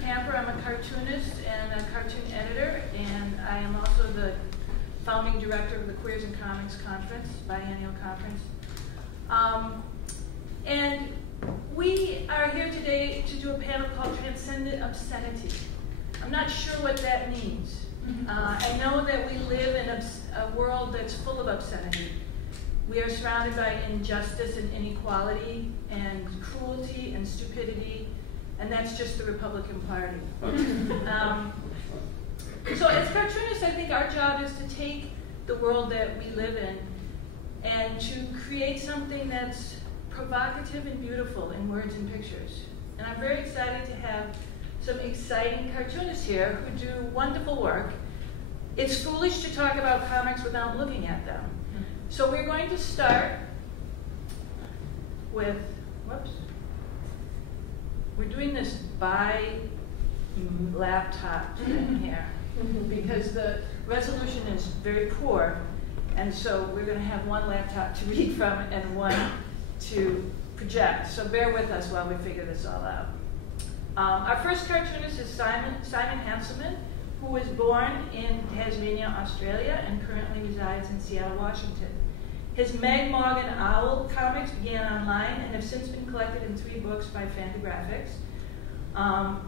Camper. I'm a cartoonist and a cartoon editor, and I am also the founding director of the Queers in Comics Conference, biennial conference. And we are here today to do a panel called Transcendent Obscenity. I'm not sure what that means. I know that we live in a world that's full of obscenity. We are surrounded by injustice and inequality and cruelty and stupidity, and that's just the Republican Party. So as cartoonists, I think our job is to take the world that we live in and to create something that's provocative and beautiful in words and pictures. And I'm very excited to have some exciting cartoonists here who do wonderful work. It's foolish to talk about comics without looking at them. So we're going to start with, whoops. We're doing this by laptop thing here because the resolution is very poor, and so we're going to have one laptop to read from and one to project. So bear with us while we figure this all out. Our first cartoonist is Simon Hanselmann, who was born in Tasmania, Australia, and currently resides in Seattle, Washington. His Meg, Mog, and Owl comics began online and have since been collected in 3 books by Fantagraphics.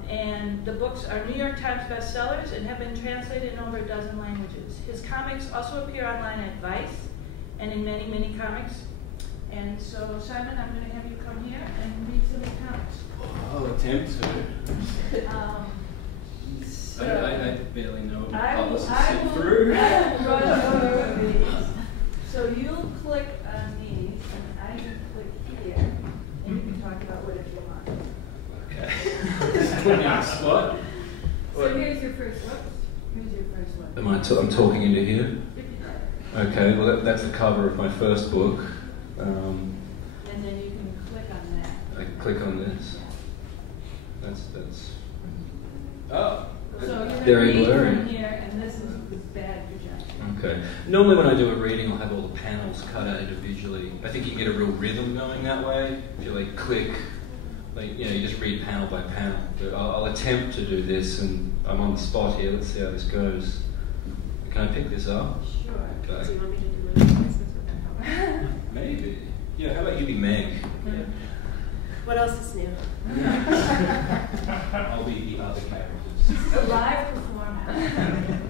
And the books are New York Times bestsellers and have been translated in over a dozen languages. His comics also appear online at Vice and in many, many comics. And so, Simon, I'm going to have you come here and read some of the comics. I'll attempt to. I barely know what my policies sit through. So you'll click on these, and I can click here, and you can talk about whatever you want. Okay. Just put me on the spot. So here's your first one. Here's your first one. I'm talking into here? Okay, well that's the cover of my first book. And then you can click on that. I can click on this. That's oh. So you're very read blurry. from here, and this is bad projection. Okay. Normally when I do a reading, I'll have all the panels cut out individually. I think you can get a real rhythm going that way. If you like click, like you just read panel by panel. But I'll attempt to do this, and I'm on the spot here. Let's see how this goes. Can I pick this up? Sure. Okay. Do you want me to do one of the voices? Would that help? Maybe. Yeah. How about you be Meg? Yeah. What else is new? I'll be the other characters. A live performance.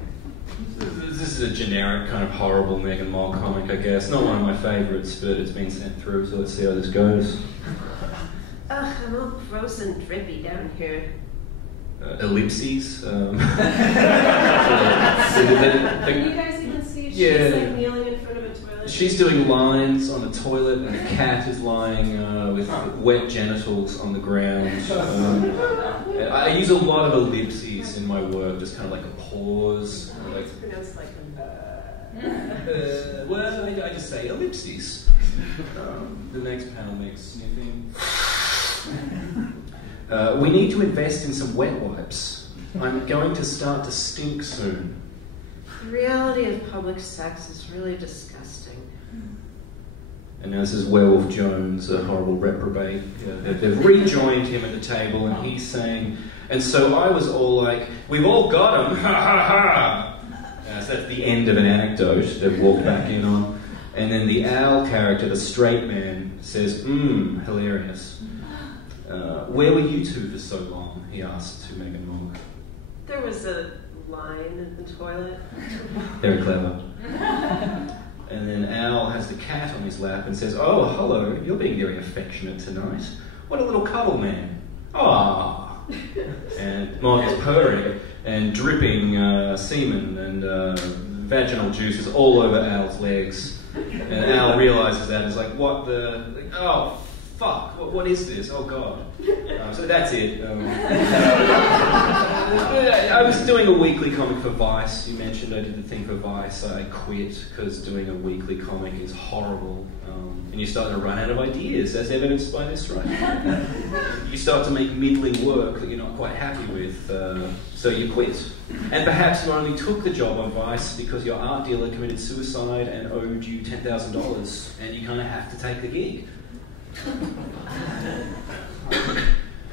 This is a generic kind of horrible Meg and Mog comic, I guess. Not one of my favourites, but it's been sent through, so let's see how this goes. Ugh, I'm all gross and drippy down here. Ellipses. Can you guys even see? Yeah. She's like kneeling in front of a toilet. She's doing lines on a toilet, and a cat is lying with wet genitals on the ground. I use a lot of ellipses in my work, just kind of like a pause. It's pronounced like well, I just say ellipses. The next panel makes sniffing. We need to invest in some wet wipes. I'm going to start to stink soon. The reality of public sex is really disgusting. And now this is Werewolf Jones, a horrible reprobate. They've rejoined him at the table, and he's saying, and so I was all like, we've all got him, ha ha ha! So that's the end of an anecdote they've walked back in on. And then the owl character, the straight man, says, hilarious. Where were you two for so long? He asked to Meg and Mog. There was a line in the toilet. Very clever. And then Al has the cat on his lap and says, oh, hello, you're being very affectionate tonight. What a little cuddle man. Ah. And Mog is purring and dripping semen and vaginal juices all over Al's legs. And Al realizes that and is like, what the... Like, oh, fuck, what is this? Oh, God. So that's it. I was doing a weekly comic for Vice. You mentioned I did the thing for Vice. I quit because doing a weekly comic is horrible. And you start to run out of ideas, as evidenced by this, right? You start to make middling work that you're not quite happy with, so you quit. And perhaps you only took the job on Vice because your art dealer committed suicide and owed you $10,000, and you kind of have to take the gig.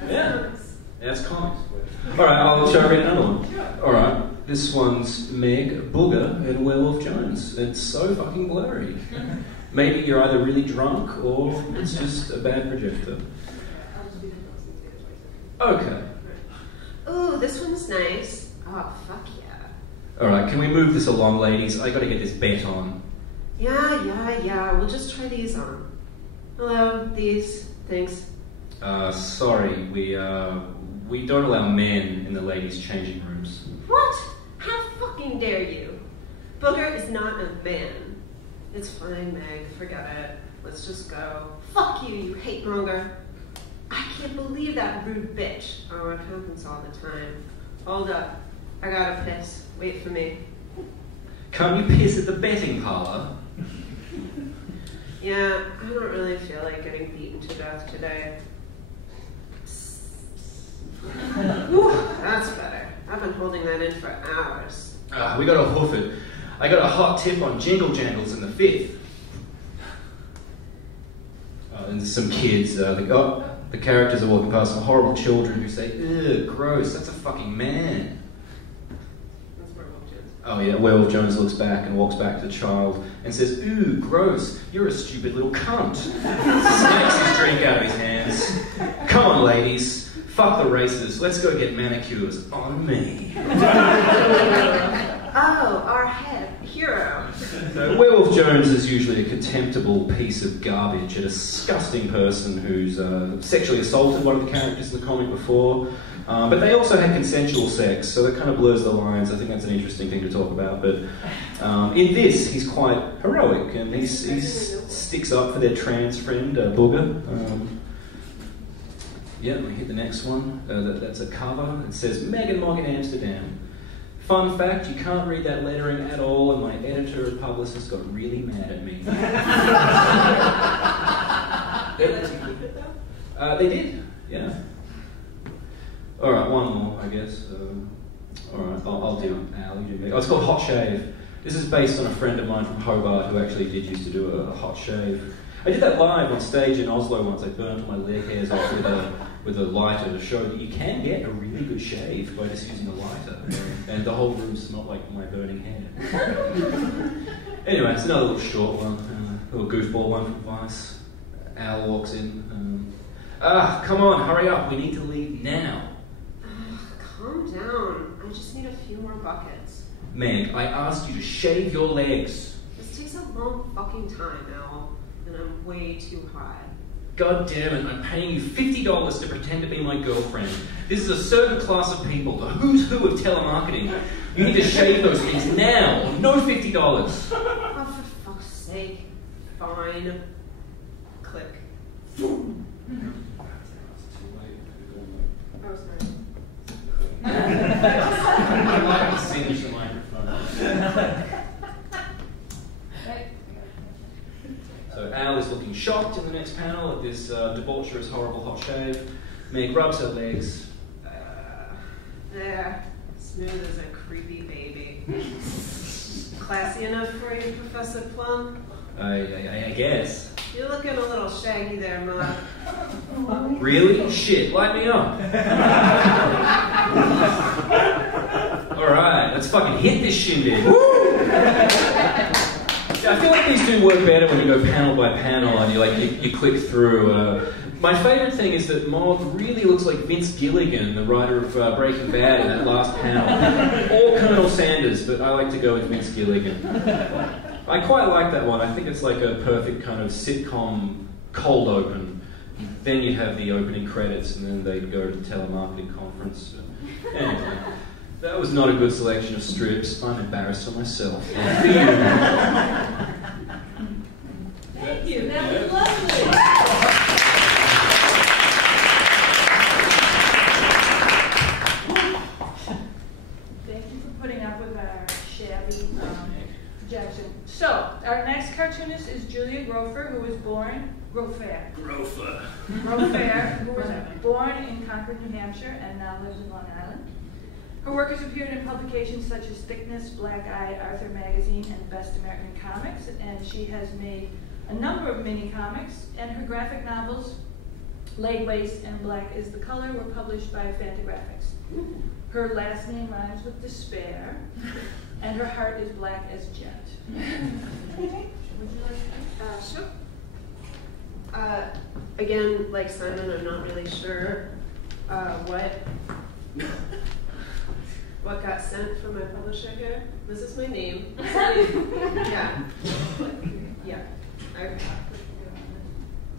Yeah. That's comics. Alright, shall I read another one? Sure. Alright, this one's Meg, Booger, and Werewolf Jones. It's so fucking blurry. Maybe you're either really drunk or it's just a bad projector. Okay. Ooh, this one's nice. Oh, fuck yeah. Alright, can we move this along, ladies? I gotta get this bet on. Yeah. We'll just try these on. Hello, these. Thanks. Sorry, we don't allow men in the ladies' changing rooms. What? How fucking dare you? Booger is not a man. It's fine, Meg. Forget it. Let's just go. Fuck you, you hate monger. I can't believe that rude bitch. Oh, it happens all the time. Hold up. I gotta piss. Wait for me. Can't you piss at the betting parlour? Yeah, I don't really feel like getting beaten to death today. Whew, that's better. I've been holding that in for hours. We gotta hoof it. I got a hot tip on Jingle Jangles in the 5th. And some kids, the characters are walking past some horrible children who say, "Ugh, gross, that's a fucking man." That's Werewolf Jones. Oh yeah, Werewolf Jones looks back and walks back to the child and says, "Ooh, gross, you're a stupid little cunt." Smacks his drink out of his hands. "Come on, ladies, fuck the races, let's go get manicures on me." Oh, our head hero. So, Werewolf Jones is usually a contemptible piece of garbage, a disgusting person who's sexually assaulted one of the characters in the comic before, but they also had consensual sex, so that kind of blurs the lines. I think that's an interesting thing to talk about, but in this, he's quite heroic, and he sticks up for their trans friend, Booger. Yeah, we hit the next one. That's a cover. It says, "Megan Mogg in Amsterdam. Fun fact, you can't read that lettering at all, and my editor and publicist got really mad at me." They did, yeah. Alright, one more, I guess. Alright, I'll do Al, you do me. Oh, it's called Hot Shave. This is based on a friend of mine from Hobart who actually did used to do a hot shave. I did that live on stage in Oslo once. I burnt my leg hairs off with a lighter to show that you can get a really good shave by just using a lighter. And the whole room smelled like my burning hair. Anyway, it's another little short one, a little goofball one from Vice. Al walks in. Come on, hurry up, we need to leave now. Calm down. I just need a few more buckets. Meg, I asked you to shave your legs. This takes a long fucking time, Al, and I'm way too high. God damn it, I'm paying you $50 to pretend to be my girlfriend. This is a certain class of people, the who's who of telemarketing. You need to shave those things now, or no $50. Oh, for fuck's sake. Fine. Click. Oh, sorry. I like to singe the microphone. So Al is looking shocked in the next panel at this debaucherous, horrible hot shave. Meg rubs her legs. There. Smooth as a creepy baby. Classy enough for you, Professor Plum? I guess. You're looking a little shaggy there, Mom. Really? Shit, light me up. Alright, let's fucking hit this shindig. I feel like these do work better when you go panel by panel and you click through. My favourite thing is that Mogg really looks like Vince Gilligan, the writer of Breaking Bad, in that last panel. Or Colonel Sanders, but I like to go with Vince Gilligan. I quite like that one. I think it's like a perfect kind of sitcom cold open. Then you'd have the opening credits, and then they'd go to the telemarketing conference. Anyway, that was not a good selection of strips. I'm embarrassed for myself. Thank you. That was lovely. Thank you for putting up with our shabby projection. So, our next cartoonist is Julia Gfrörer, who was born Gfrörer, who was born in Concord, New Hampshire, and now lives in Long Island. Her work has appeared in publications such as Thickness, Black Eye, Arthur Magazine, and Best American Comics, and she has made a number of mini comics, and her graphic novels Laid Waste and Black is the Color were published by Fantagraphics. Her last name rhymes with despair, and her heart is black as jet. Would you like to? Sure. Again, like Simon, I'm not really sure what got sent from my publisher here. This is my name. Yeah. Yeah.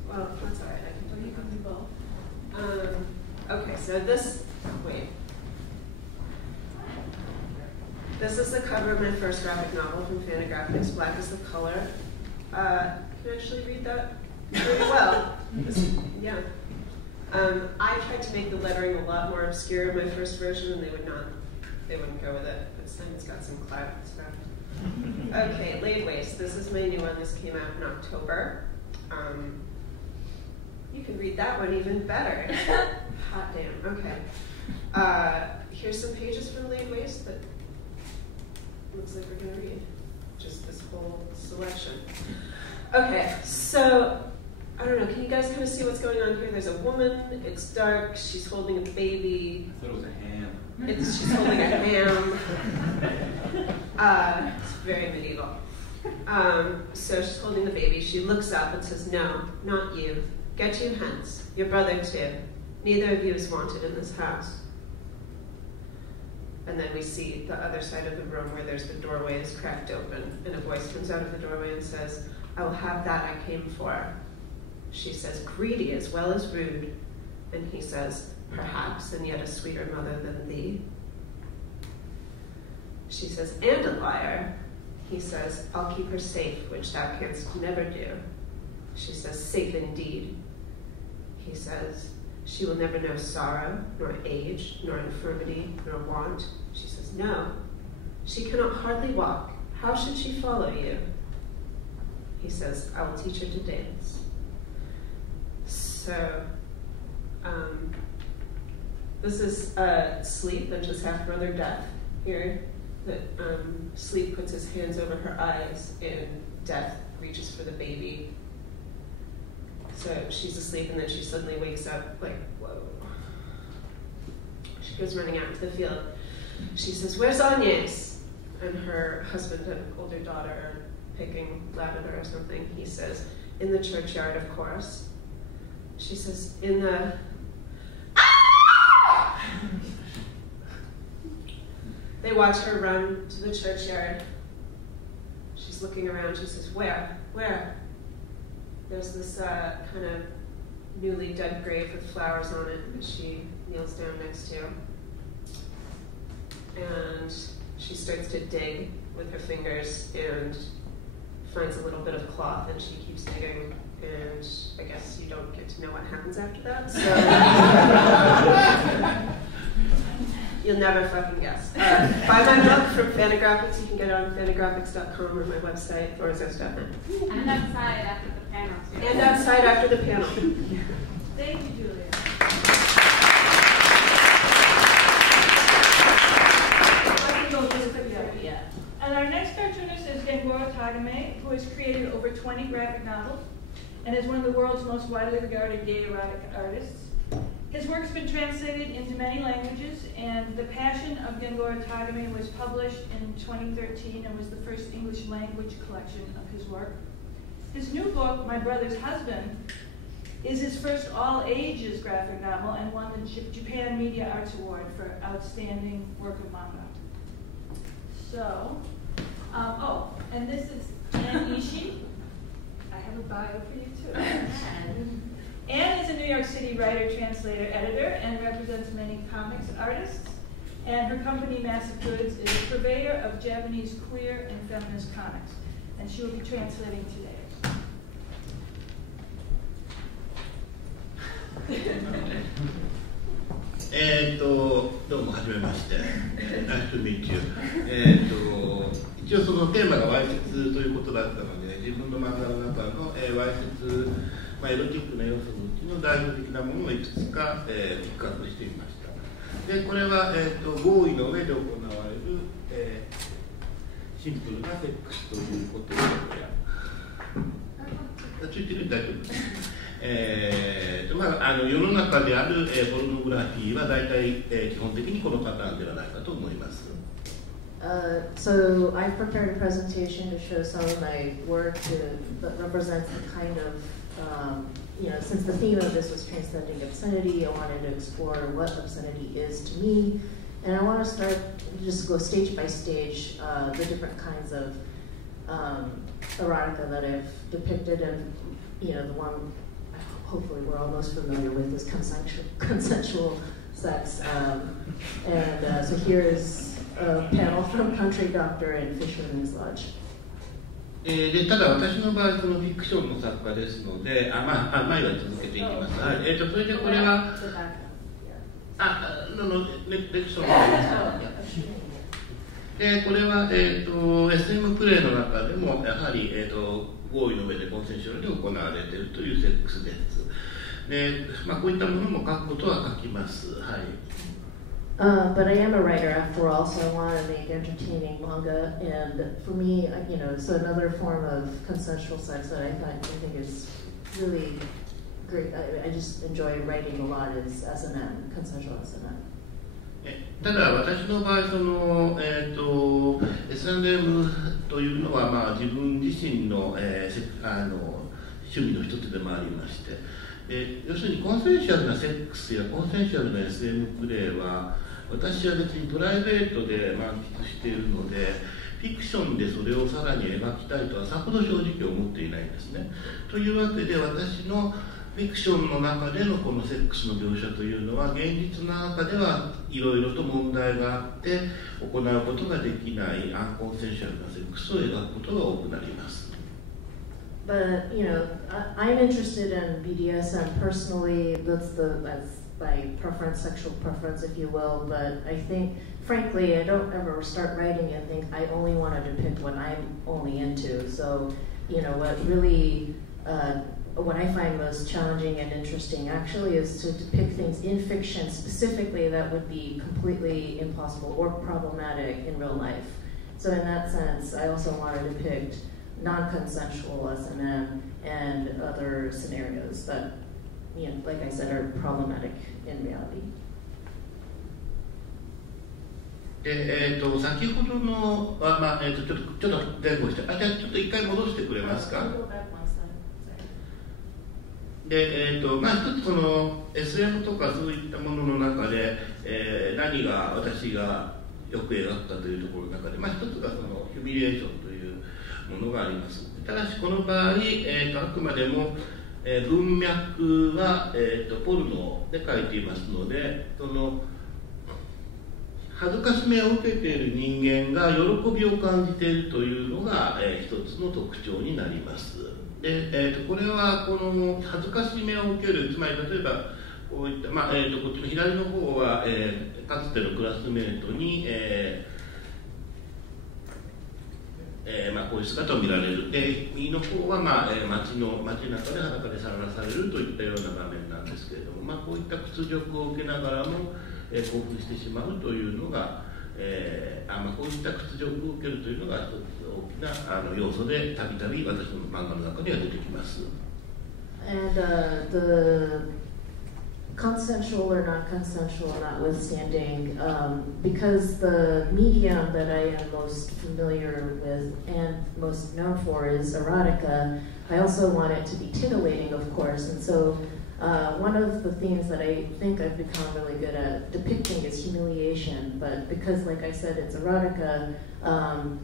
Well, that's all right. I can do both. Okay, so this is the cover of my first graphic novel from Fantagraphics, Black is the Color. Can you actually read that really well? Yeah. I tried to make the lettering a lot more obscure in my first version, and they wouldn't go with it. This time it's got some clout and stuff. Okay, Laid Waste. This is my new one. This came out in October. You can read that one even better. Hot damn. Okay. Here's some pages from Laid Waste that looks like we're going to read. Just this whole selection. Okay, so I don't know. Can you guys kind of see what's going on here? There's a woman. It's dark. She's holding a baby. I thought it was a ham. She's holding a ham. It's very medieval. So she's holding the baby. She looks up and says, "No, not you. Get you hence. Your brother too. Neither of you is wanted in this house." And then we see the other side of the room where there's the doorway is cracked open, and a voice comes out of the doorway and says, "I will have that I came for." She says, "Greedy as well as rude." And he says, "Perhaps, and yet a sweeter mother than thee." She says, "And a liar." He says, "I'll keep her safe, which thou canst never do." She says, "Safe indeed." He says, "She will never know sorrow, nor age, nor infirmity, nor want." She says, "No, she cannot hardly walk. How should she follow you?" He says, "I will teach her to dance." So, this is Sleep and his half-brother Death here. That Sleep puts his hands over her eyes and Death reaches for the baby. So she's asleep and then she suddenly wakes up like, whoa. She goes running out into the field. She says, "Where's Agnes?" And her husband and older daughter are picking lavender or something. He says, "In the churchyard, of course." She says, "In the..." Ah! They watch her run to the churchyard. She's looking around. She says, "Where? Where?" There's this kind of newly dug grave with flowers on it that she kneels down next to. And she starts to dig with her fingers and finds a little bit of cloth, and she keeps digging. And I guess you don't get to know what happens after that, so you'll never fucking guess. Buy my book from Fantagraphics. You can get it on fantagraphics.com or my website, orzos.net. And outside after the panel, too. And outside after the panel. Thank you, Julia. And our next cartoonist is Gengoroh Tagame, who has created over 20 graphic novels and is one of the world's most widely regarded gay erotic artists. His work's been translated into many languages, and The Passion of Gengoroh Tagame was published in 2013 and was the first English language collection of his work. His new book, My Brother's Husband, is his first all-ages graphic novel and won the Japan Media Arts Award for Outstanding Work of Manga. So, and this is Anne Ishii. I have a bio for you too. Anne is a New York City writer, translator, editor, and represents many comics artists. And her company, Massive Goods, is a purveyor of Japanese queer and feminist comics. And she will be translating today. どうもはじめまして。Nice to meet you. 一応そのテーマがわいせつということだったので、自分の漫画の中のわいせつ、エロティックな要素のうちの代表的なものをいくつか、ピックアップしてみました。で、これは、合意の上で行われる、シンプルなセックスということで、ついてる大丈夫です。世の中である、ポルノグラフィーは大体、基本的にこのパターンではないかと思います。So I prepared a presentation to show some of my work that represents the kind of, since the theme of this was transcending obscenity, I wanted to explore what obscenity is to me. And I want to start, just go stage by stage, the different kinds of erotica that I've depicted. And, the one hopefully we're all most familiar with is consensual sex. So here is a panel from Country Doctor and Fisherman's Lodge. でただ私の場合そのフィクションの作家ですので、前は続けていきます。それでこれはレクションでこれはSM プレイの中でもやはり合意の上でコンセンシュアルで行われているというセックスです。で、こういったものも書くことは書きます。はい。But I am a writer after all, so I want to make entertaining manga. And for me, so another form of consensual sex that I think is really great. I just enjoy writing a lot is S&M, consensual S&M. ただ私の場合S&M というのは自分自身の、趣味の一つでもありまして、要するにコンセンシュアルなセックスやコンセンシュアルな SM プレイは私は別にプライベートで満喫しているのでフィクションでそれをさらに描きたいとはさほど正直思っていないんですね。というわけで私のフィクションの中でのこのセックスの描写というのは現実の中ではいろいろと問題があって行うことができないアンコンセンシュアルなセックスを描くことが多くなります。But I'm interested in BDSM personally. That's my preference, sexual preference, if you will. But I think, frankly, I don't ever start writing and think I only want to depict what I'm only into. So, what I find most challenging and interesting actually is to depict things in fiction specifically that would be completely impossible or problematic in real life. So in that sense, I also want to depict non-consensual S&M and other scenarios that, like I said, are problematic in reality. で先ほどのは、ちょっと前後して、じゃあちょっと一回戻してくれますか。で一つその SM とかそういったものの中で、何が私がよく描くかというところの中で、一つがそのヒュミリエーションというものがあります。ただしこの場合、あくまでも、文脈は、ポルノで書いていますので、その恥ずかしめを受けている人間が喜びを感じているというのが、一つの特徴になります。でこれはこの恥ずかしめを受ける、つまり例えばこういった、こっちの左の方は、かつてのクラスメートに、こういう姿を見られる。で右の方は、街中で裸でさらされるといったような場面なんですけれども、こういった屈辱を受けながらも、興奮してしまうというのが、こういった屈辱を受けるというのが一つ大きな要素でたびたび私の漫画の中には出てきます。And the consensual or non-consensual notwithstanding, because the medium that I am most familiar with and most known for is erotica, I also want it to be titillating, of course, and so one of the themes that I think I've become really good at depicting is humiliation, but because, like I said, it's erotica,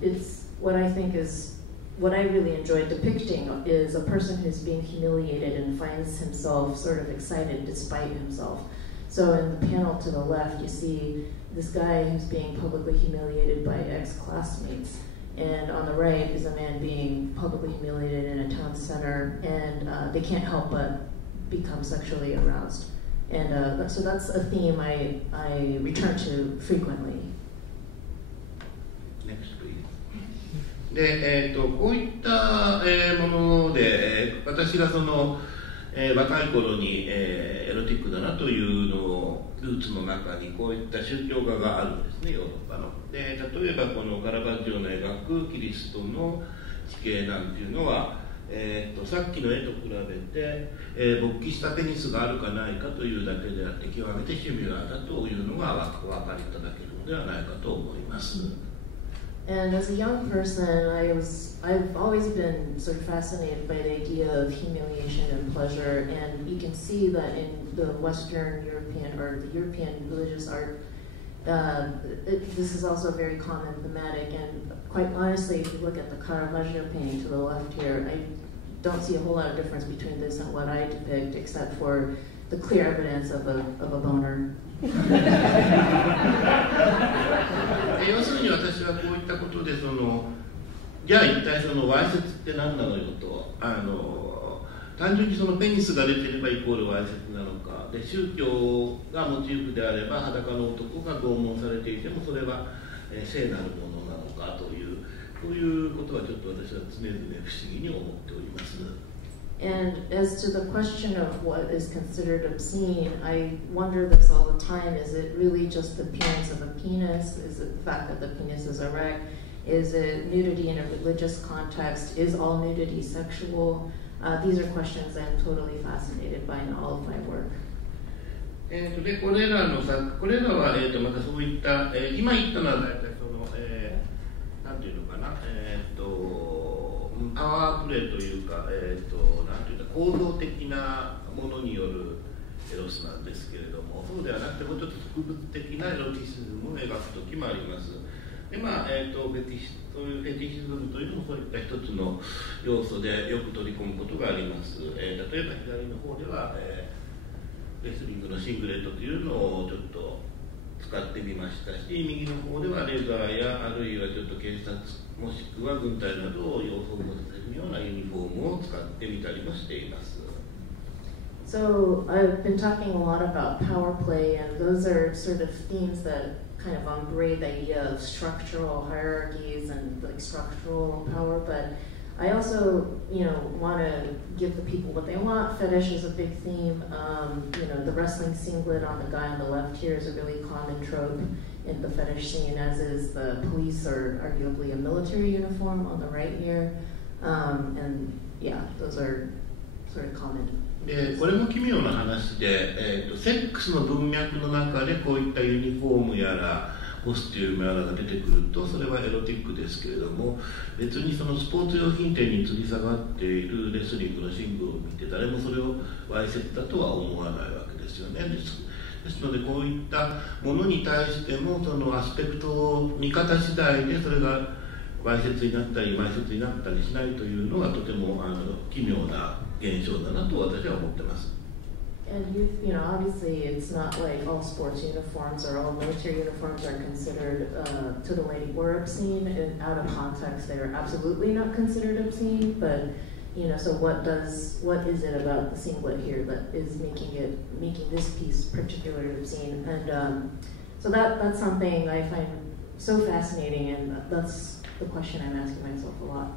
it's what I think is what I really enjoy depicting is a person who's being humiliated and finds himself sort of excited despite himself. So in the panel to the left, you see this guy who's being publicly humiliated by ex-classmates. And on the right is a man being publicly humiliated in a town center, and they can't help but become sexually aroused. And so that's a theme I return to frequently. Next, please. でこういったもので私がその若い頃にエロティックだなというのをルーツの中にこういった宗教画があるんですね、ヨーロッパの。で例えばこのカラバッジョの描くキリストの地形なんていうのは、さっきの絵と比べて、勃起したペニスがあるかないかというだけであって、極めてシミュラーだというのがお分かりいただけるのではないかと思います。And as a young person, I've always been sort of fascinated by the idea of humiliation and pleasure, and you can see that in the Western European or the European religious art, this is also very common thematic. And quite honestly, if you look at the Caravaggio painting to the left here, I don't see a whole lot of difference between this and what I depict, except for the clear evidence of a boner. 要するに私はこういったことでじゃあ一体わいせつって何なのよと単純にペニスが出てればイコールわいせつなのかで宗教がモチーフであれば裸の男が拷問されていてもそれは聖なるものなのかというそういうことはちょっと私は常々不思議に思っております。And as to the question of what is considered obscene, I wonder this all the time. Is it really just the appearance of a penis? Is it the fact that the penis is erect? Is it nudity in a religious context? Is all nudity sexual? These are questions I'm totally fascinated by in all of my work. でこれらは、またそういった、今言ったのは大体なんていうのかな、パワープレイというか、なんていうか構造的なものによるエロスなんですけれども、そうではなくてもうちょっと特物的なエロティシズムを描くときもあります。でそういうフェティシズムというのもそういった一つの要素でよく取り込むことがあります。例えば左の方では、レスリングのシングレットというのをちょっと使ってみましたし、右の方ではレザーやあるいはちょっと警察もしくは軍隊などを要素をさせるようなユニフォームを使ってみたりもしています。So I've been talking a lot about power play, and those are sort of themes that kind of embrace the idea of structural hierarchies and like structural power. But I also, want to give the people what they want. Fetish is a big theme. The wrestling singlet on the guy on the left here is a really common trope in the fetish scene, as is the police or arguably a military uniform on the right here. And yeah, those are sort of common. でこれも奇妙な話で、セックスの文脈の中でこういったユニフォームやらコスチュームやらが出てくるとそれはエロティックですけれども、別にスポーツ用品店に吊り下がっているレスリングのシングルを見て誰もそれをわいせつだとは思わないわけですよね。ですのでこういったものに対してもアスペクト見方次第でそれがわいせつになったりわいせつになったりしないというのがとても奇妙な現象だなと私は思ってます。And obviously it's not like all sports uniforms or all military uniforms are considered to the lady were obscene. And out of context, they are absolutely not considered obscene. But so what is it about the singlet here that is making this piece particularly obscene? And so that's something I find so fascinating, and that's the question I'm asking myself a lot.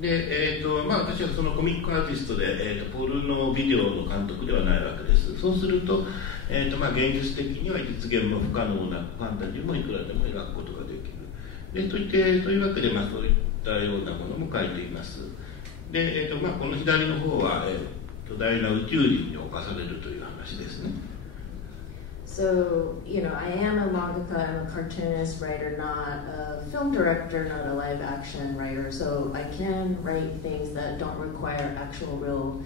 で私はコミックアーティストで、ポルノビデオの監督ではないわけです。そうすると、現実的には実現も不可能なファンタジーもいくらでも描くことができる。でというわけで、そういったようなものも描いています。で、この左の方は、巨大な宇宙人に侵されるという話ですね。So, I am a mangaka, I'm a cartoonist, writer, not a film director, not a live action writer, so I can write things that don't require actual real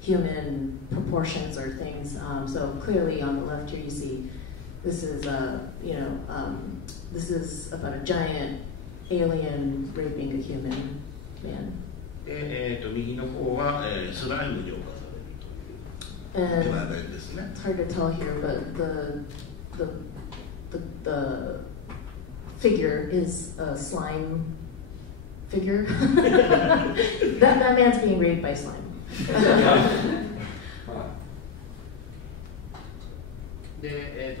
human proportions or things. So clearly on the left here you see this is this is about a giant alien raping a human man. 右の方は、スライムに侵される。And it's hard to tell here, but the figure is a slime figure. that man's being raped by slime. で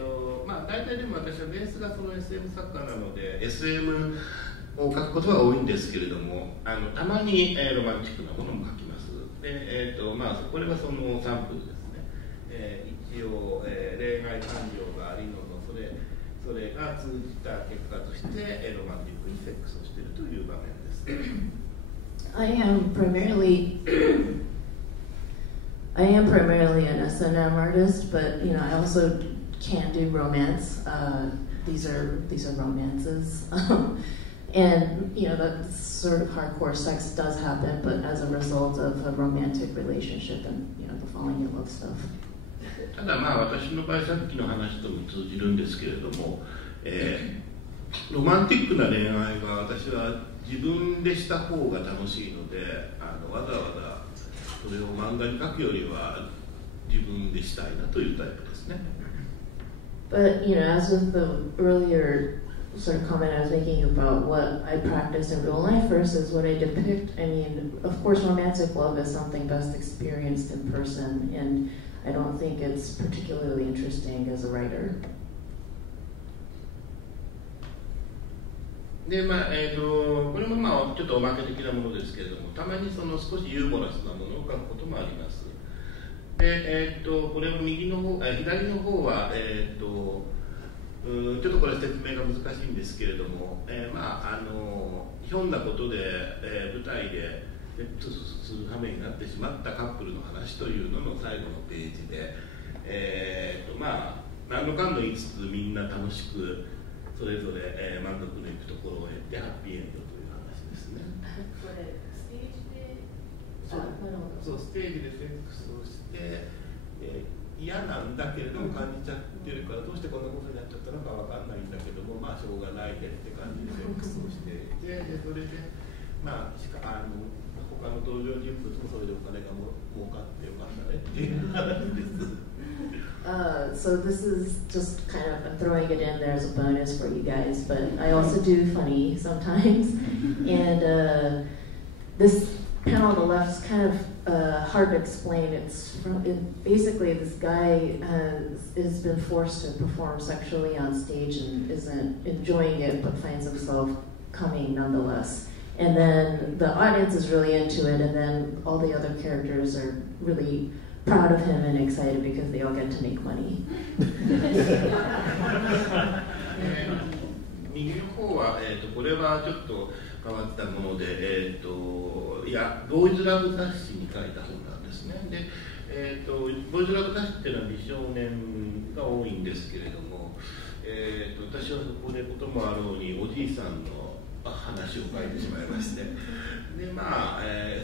大体でも私はベースがSM 作家なので SM を書くことは多いんですけれども、たまに、ロマンチックなものも書きます。でこれはサンプルです。一応、例外感情がありのそれが通じた結果としして、ロマンティックにセックスをしているという場面です。I am primarily an S&M artist, but I also can do romance. These are romances, and that sort of hardcore sex does happen, but as a result of a romantic relationship and the falling in love stuff. ただ私の場合さっきの話とも通じるんですけれども、ロマンティックな恋愛は私は自分でした方が楽しいので、わざわざそれを漫画に描くよりは自分でしたいなというタイプですね。But as with the earlier sort of comment I was making about what I practice in real life versus what I depict, I mean, of course, romantic love is something best experienced in person, and I don't think it's particularly interesting as a writer. でこれもちょっとおまけ的なものですけれども、たまに少しユーモラスなものを書くこともあります。でこれも左の方はちょっとこれ説明が難しいんですけれども、ひょんなことで、舞台でセックスする羽目になってしまったカップルの話というのの最後のページで、何のかんの言いつつみんな楽しくそれぞれ、満足のいくところを経てハッピーエンドという話ですね。これステージでそうステージでセックスをして、嫌なんだけれども感じちゃってるからどうしてこんなことになっちゃったのかわかんないんだけども、しょうがないねって感じでセックスをしていて、でそれで他の登場人物もそれでお金が儲かってよかったねっていう話です。So this is just kind of, I'm throwing it in there as a bonus for you guys, but I also do funny sometimes. And this panel on the left is kind of hard to explain. Basically this guy has been forced to perform sexually on stage and isn't enjoying it, but finds himself coming nonetheless. And then the audience is really into it, and then all the other characters are really proud of him and excited because they all get to make money. 右の方は、これはちょっと変わったもので、ボーイズラブ雑誌に書いた本なんですね。で、ボーイズラブ雑誌っていうのは美少年が多いんですけれども、私はそこでこともあろうにおじいさんの話を書いてしまいまして、で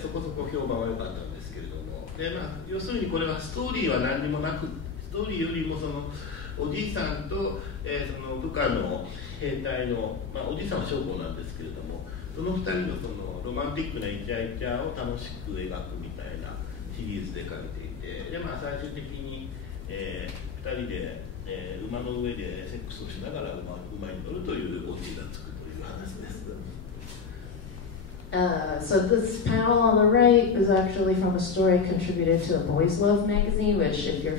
そこそこ評判は良かったんですけれども、で要するにこれはストーリーは何にもなく、ストーリーよりもそのおじいさんと、その部下の兵隊の、おじいさんは将校なんですけれども、その2人のそのロマンティックなイチャイチャを楽しく描くみたいなシリーズで書いていて、で最終的に、2人で、馬の上でセックスをしながら馬に乗るというオチがつくという話です。So this panel on the right is actually from a story contributed to a Boys Love magazine, which, if you're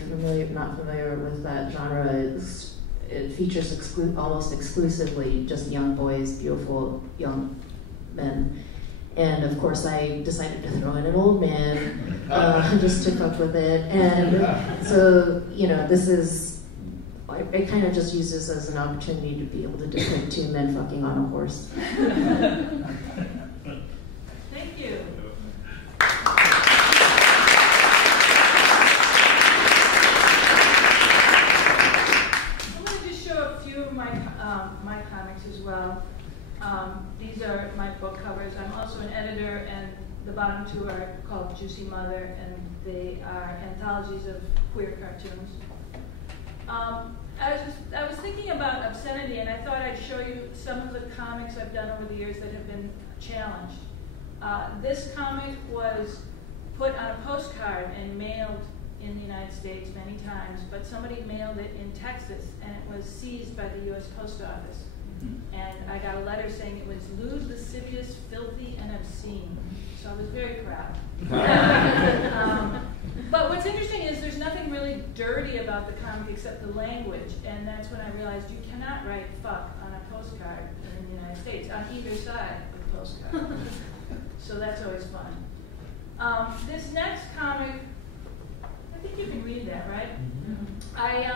not familiar with that genre, it features almost exclusively just young boys, beautiful young men. And of course, I decided to throw in an old man just to fuck with it. And so, this is, it kind of just uses as an opportunity to be able to depict two men fucking on a horse. Thank you. I'm going to just show a few of my comics as well. These are my book covers. I'm also an editor, and the bottom two are called Juicy Mother, and they are anthologies of queer cartoons. I was thinking about Obscenity, and I thought I'd show you some of the comics I've done over the years that have been challenged. This comic was put on a postcard and mailed in the United States many times, but somebody mailed it in Texas, and it was seized by the U.S. Post Office. And I got a letter saying it was lewd, lascivious, filthy, and obscene. So I was very proud. But what's interesting is there's nothing really dirty about the comic except the language, and that's when I realized you cannot write fuck on a postcard in the United States, on either side of the postcard. So that's always fun. This next comic, I think you can read that, right? I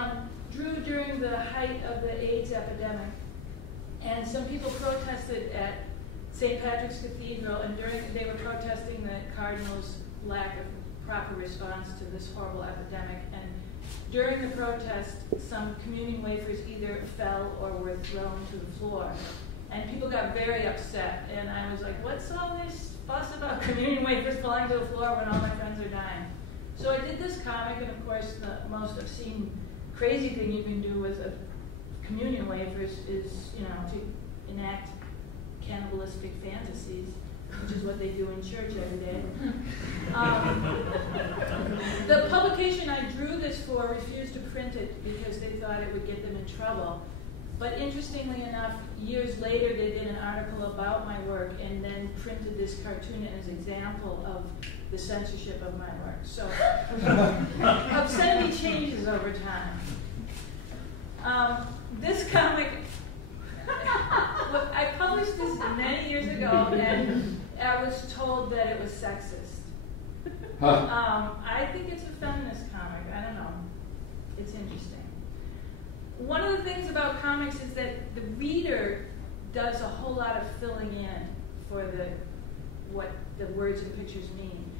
drew during the height of the AIDS epidemic. And some people protested at St. Patrick's Cathedral, and they were protesting the Cardinal's lack of proper response to this horrible epidemic. And during the protest, some communion wafers either fell or were thrown to the floor. And people got very upset. And I was like, what's all this fuss about communion wafers falling to the floor when all my friends are dying? So I did this comic, and of course the most obscene, crazy thing you can do with a communion wafers is, you know, to enact cannibalistic fantasies, which is what they do in church every day. The publication I drew this for refused to print it because they thought it would get them in trouble. But interestingly enough, years later they did an article about my work and then printed this cartoon as an example of the censorship of my work. So obscenity changes over time. This comic, I published this many years ago, and I was told that it was sexist. I think it's a feminist comic. I don't know. It's interesting. One of the things about comics is that the reader does a whole lot of filling in for what the words and pictures mean.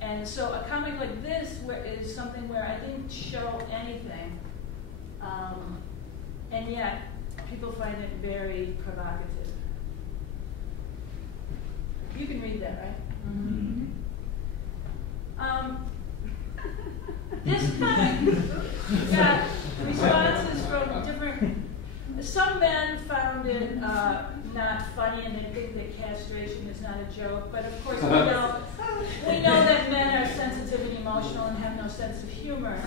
And so a comic like this is something where I didn't show anything, and yet people find it very provocative. You can read that, right? Mm-hmm. This comic got responses from different. Some men found it not funny, and they think that castration is not a joke. But of course, we know that men are sensitive and emotional and have no sense of humor.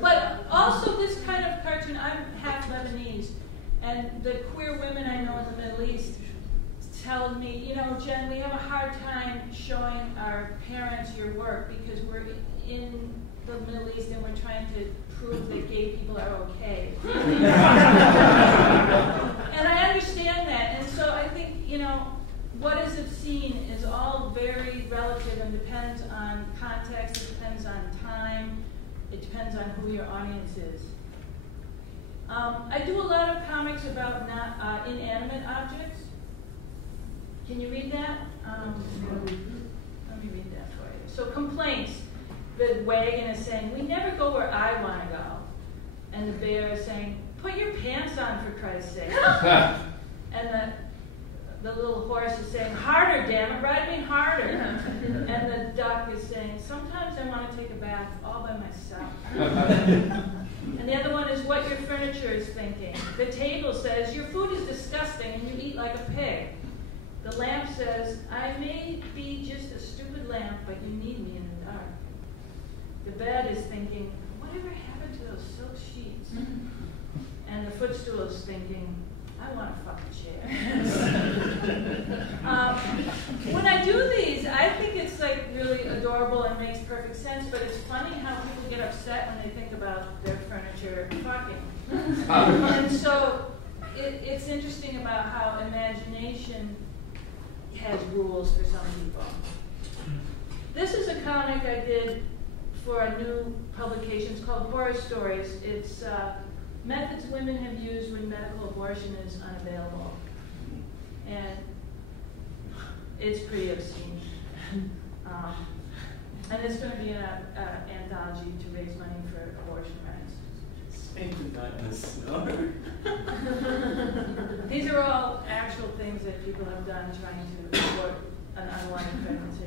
But also, this kind of cartoon. I'm half Lebanese, and the queer women I know in the Middle East tell me, you know, Jen, we have a hard time showing our parents your work because we're in the Middle East and we're trying to prove that gay people are okay. And I understand that, and so I think, you know, what is obscene is all very relative and depends on context, it depends on time, it depends on who your audience is. I do a lot of comics about inanimate objects. Can you read that? Let me read that for you. So complaints. The wagon is saying, we never go where I want to go. And the bear is saying, put your pants on for Christ's sake. And the little horse is saying, harder, damn it, ride me harder. And the duck is saying, sometimes I want to take a bath all by myself. And the other one is what your furniture is thinking. The table says, your food is disgusting and you eat like a pig. The lamp says, I may be just a stupid lamp, but you need me in the dark. The bed is thinking, whatever happened to those silk sheets? And the footstool is thinking, I want to fuck a chair. When I do these, I think it's like really adorable and makes perfect sense, but it's funny how people get upset when they think about their furniture fucking. And so it's interesting about how imagination has rules for some people. This is a comic I did for a new publication. It's called Horror Stories. It's methods women have used when medical abortion is unavailable. And it's pretty obscene. And it's going to be an anthology to raise money for abortion rights. These are all actual things that people have done trying to abort an unwanted pregnancy.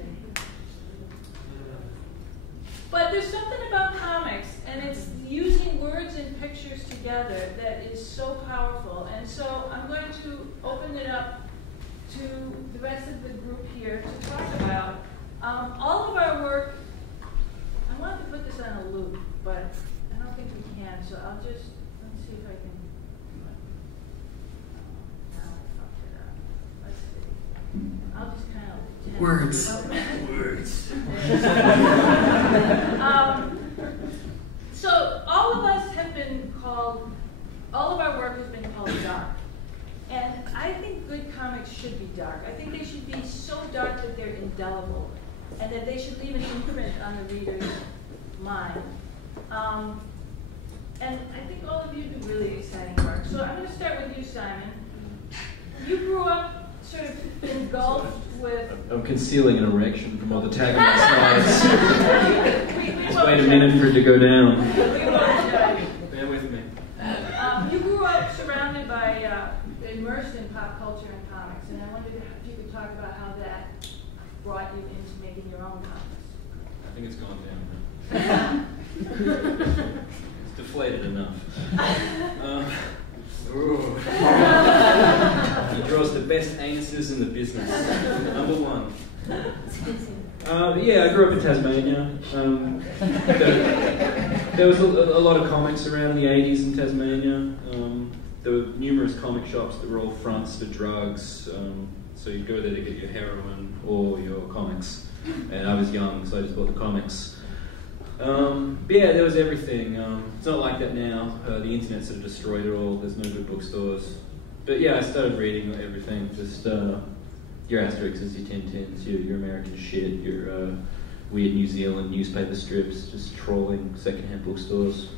But there's something about comics, and it's using words and pictures together that is so powerful. And so I'm going to open it up to the rest of the group here to talk about all of our work. I wanted to put this on a loop, but I don't think we can, so I'll just, let's see if I can. Now I fucked it up. Let's see. I'll just kind of. Words. Words. So all of us have been called, all of our work has been called dark. And I think good comics should be dark. I think they should be so dark that they're indelible, and that they should leave an imprint on the reader's mind. and I think all of you do really exciting work. So I'm going to start with you, Simon. You grew up sort of engulfed with... I'm concealing an erection from all the Tagame slides. we Just wait a minute for it to go down. We won't judge. Bear with me. You grew up surrounded by, immersed in pop culture and comics, and I wondered if you could talk about how that brought you into making your own comics. I think it's gone down. It's deflated enough. He draws the best anuses in the business. Number one. Yeah, I grew up in Tasmania. There was a lot of comics around in the 80s in Tasmania. There were numerous comic shops that were all fronts for drugs. So you'd go there to get your heroin or your comics. And I was young, so I just bought the comics. But yeah, there was everything. It's not like that now. The internet sort of destroyed it all. There's no good bookstores. But yeah, I started reading everything. Just your Asterixes, your Tintins, your American shit, your weird New Zealand newspaper strips, just trawling secondhand bookstores.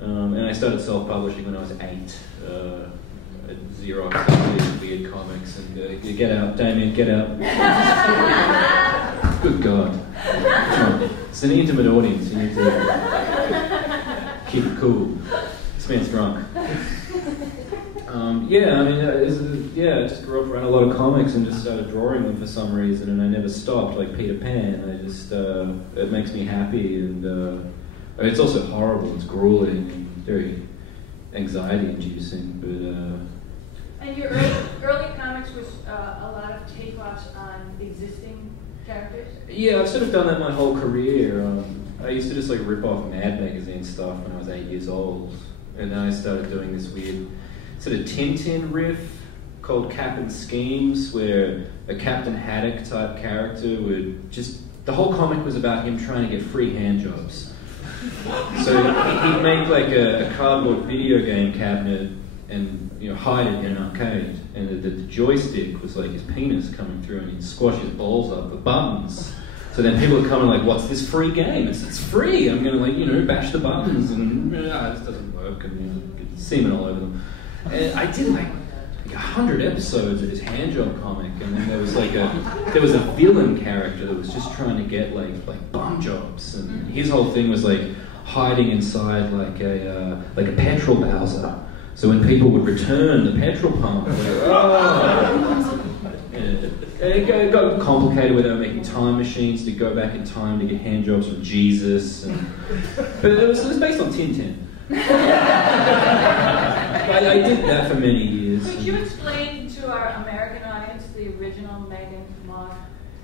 And I started self-publishing when I was 8. At Xerox, weird comics, and get out, Damien, get out. Good God. It's an intimate audience, you need to keep it cool. This man's drunk. Yeah, I mean, I just grew up around a lot of comics and just started drawing them for some reason, and I never stopped, like Peter Pan. I just, it makes me happy, and it's also horrible, it's grueling, and very anxiety-inducing, but... And your early comics was a lot of takeoffs on existing characters? Yeah, I've sort of done that my whole career. I used to just like rip off Mad Magazine stuff when I was 8 years old, and then I started doing this weird sort of Tintin riff called Cap and Schemes, where a Captain Haddock type character would just... The whole comic was about him trying to get free hand jobs. So he'd make like a cardboard video game cabinet and hide it in an arcade, and the joystick was like his penis coming through, and he'd squash his balls up with buttons. So then people would come and like, what's this free game? It's free. I'm gonna like bash the buttons, and this doesn't work, and get semen all over them. And I did like 100 episodes of this handjob comic, and then there was a villain character that was just trying to get like bum jobs, and his whole thing was like hiding inside like a petrol bowser. So when people would return the petrol pump, it got complicated where they were making time machines to go back in time to get hand jobs from Jesus. But it was based on Tintin. I did that for many years. Could you explain to our American audience the original Megan Mogg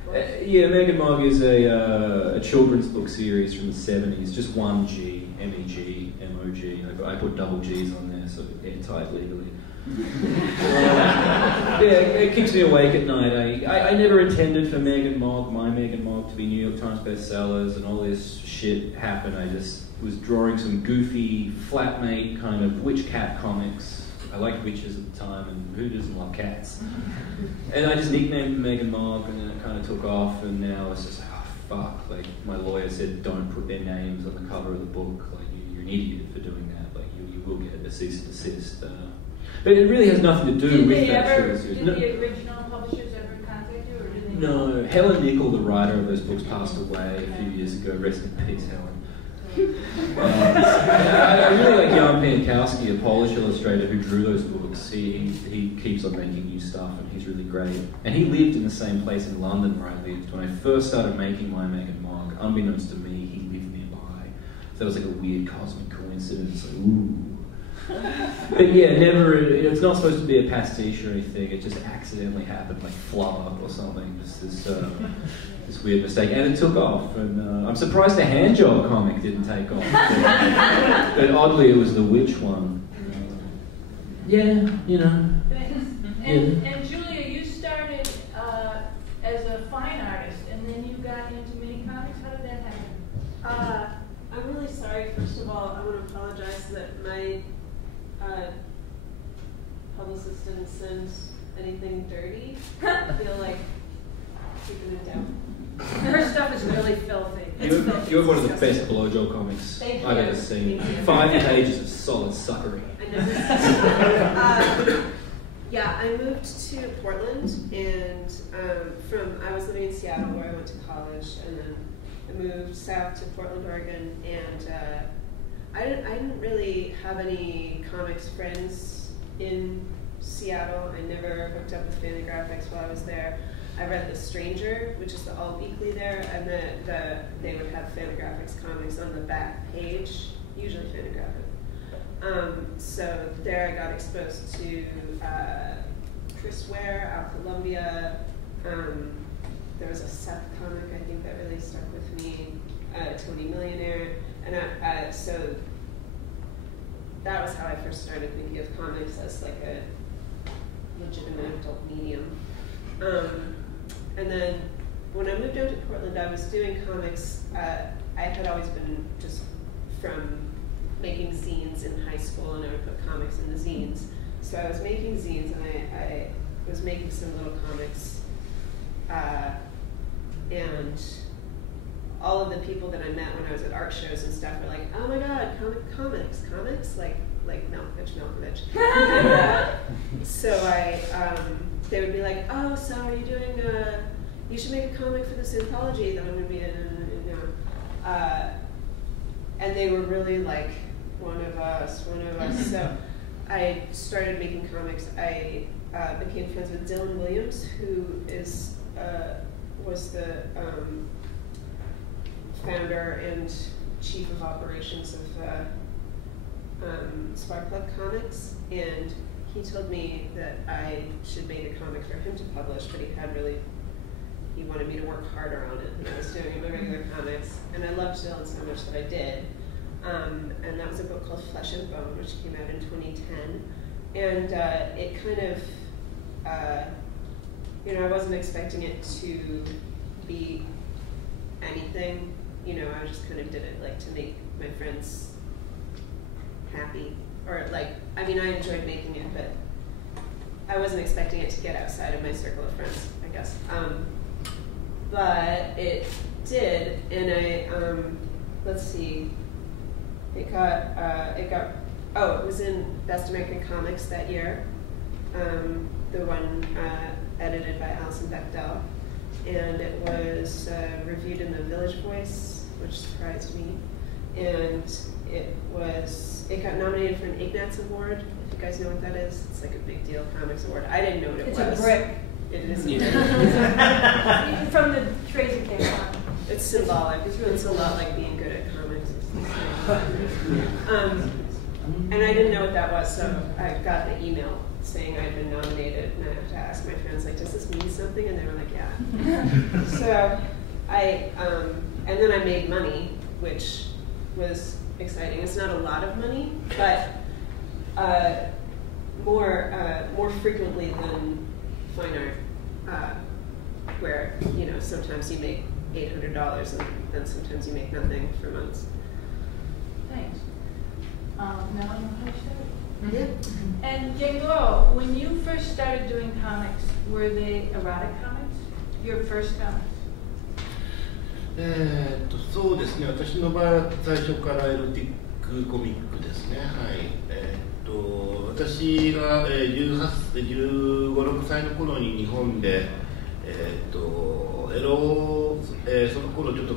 book? Yeah, Megan Mogg is a children's book series from the 70s, just one G, M-E-G, M-O-G. I put double G's on there, so airtight legally. Yeah, it keeps me awake at night. I never intended for Megan Mogg, my Megan Mogg, to be New York Times bestsellers, and all this shit happened. I just was drawing some goofy, flatmate kind of witch cat comics. I liked witches at the time, and who doesn't love cats? And I just nicknamed Megan Mogg, and then it kind of took off, and now it's just like, oh fuck, like my lawyer said don't put their names on the cover of the book, like you're an idiot for doing that, like you will get a cease and desist. But it really has nothing to do with that series. Did the original publishers ever contact you, or did they? No, Helen Nichol, the writer of those books, passed away a few years ago. Rest in peace, Helen. I really like Jan Pankowski, a Polish illustrator who drew those books. He keeps on making new stuff, and he's really great. And he lived in the same place in London where I lived. When I first started making my Megan Mogg, unbeknownst to me, he lived nearby. So that was like a weird cosmic coincidence. Like, ooh. But yeah, it's not supposed to be a pastiche or anything. It just accidentally happened, like flub up or something. Just this weird mistake, and it took off. And I'm surprised the handjob comic didn't take off. But oddly, it was the witch one. Yeah. And Julia, you started as a fine artist, and then you got into mini comics. How did that happen? I'm really sorry. First of all, I want to apologize that my publicist didn't send anything dirty. I feel like keeping it down. Her stuff is really filthy. You have one of the best blowjob comics Thank I've you. ever seen. Thank you. 5 pages of solid suckery. I know. Yeah, I moved to Portland, and I was living in Seattle where I went to college, and then I moved south to Portland, Oregon, and I didn't really have any comics friends in Seattle. I never hooked up with Fantagraphics while I was there. I read The Stranger, which is the all-weekly there, and they would have Fantagraphics comics on the back page, usually Fantagraphics. So there I got exposed to Chris Ware out of Columbia. There was a Seth comic I think that really stuck with me, Tony Millionaire, and so that was how I first started thinking of comics as like a legitimate adult medium. And then when I moved down to Portland, I was doing comics. I had always been just from making zines in high school, and I would put comics in the zines. So I was making zines, and I was making some little comics. And all of the people that I met when I was at art shows and stuff were like, "Oh my God, comics, like Malkovich." So they would be like, "Oh, so are you doing? You should make a comic for this anthology that I'm going to be in." And they were really like, one of us. So I started making comics. I became friends with Dylan Williams, who was the founder and chief of operations of Sparkplug Comics, and he told me that I should make a comic for him to publish, but he wanted me to work harder on it than I was doing my regular comics. And I loved Dylan so much that I did. And that was a book called Flesh and Bone, which came out in 2010. And it kind of, I wasn't expecting it to be anything. I just kind of did it like to make my friends happy. Or I enjoyed making it, but I wasn't expecting it to get outside of my circle of friends, I guess. But it did, and let's see, it was in Best American Comics that year, the one edited by Alison Bechdel, and it was reviewed in the Village Voice, which surprised me, and it got nominated for an Ignatz Award, if you guys know what that is. It's like a big deal comics award. I didn't know what it was. It's a brick. It is a brick. From the Tracy came on. It's symbolic. It's a lot like being good at comics. And I didn't know what that was, so I got the email saying I'd been nominated, and I have to ask my friends, does this mean something? And they were like, yeah. So and then I made money, which was exciting. It's not a lot of money, but more frequently than fine art, where sometimes you make $800 and then sometimes you make nothing for months. Thanks. Now I know how to start. Yeah. And Gengoroh, when you first started doing comics, were they erotic comics? Your first comics? そうですね、私の場合は最初からエロティックコミックですね。はい。私が15、16歳の頃に日本で、その頃ちょっと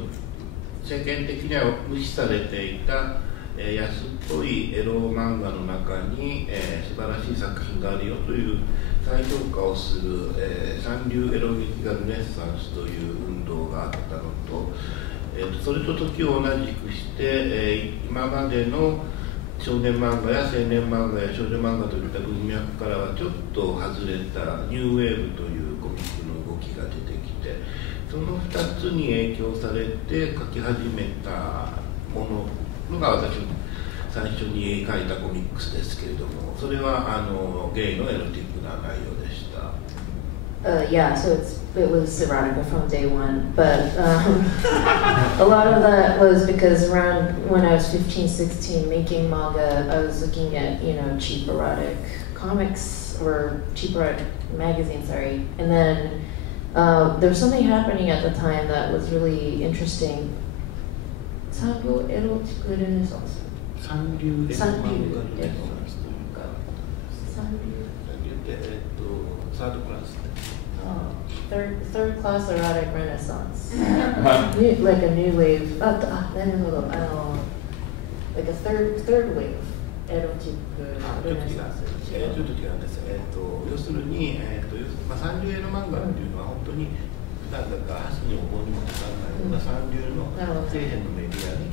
世間的には無視されていた、安っぽいエロ漫画の中に、素晴らしい作品があるよという再評価をする、三流エロ劇画ルネッサンスという運動があったのと、それと時を同じくして、今までの少年漫画や青年漫画や少女漫画といった文脈からはちょっと外れたニューウェーブというコミックの動きが出てきて、その2つに影響されて描き始めたものが私の最初に描いたコミックスですけれども、それはゲイのエロティックな内容でした。Yeah, so it was erotica from day one, but a lot of that was because around when I was 15, 16, making manga, I was looking at, cheap erotic comics, or cheap erotic magazines, sorry, and then there was something happening at the time that was really interesting. 産業エロチックルネサンス。三流エロ漫画ルネサンスというか、三流ってサードクラスで。third class erotic renaissance. Like a new wave. なるほど。like a third wave エロチックルネサンス。ちょっと違うんです。要するに、三流エロ漫画っていうのは本当になんだか箸にも棒にもかからないような三流の底辺のメディアに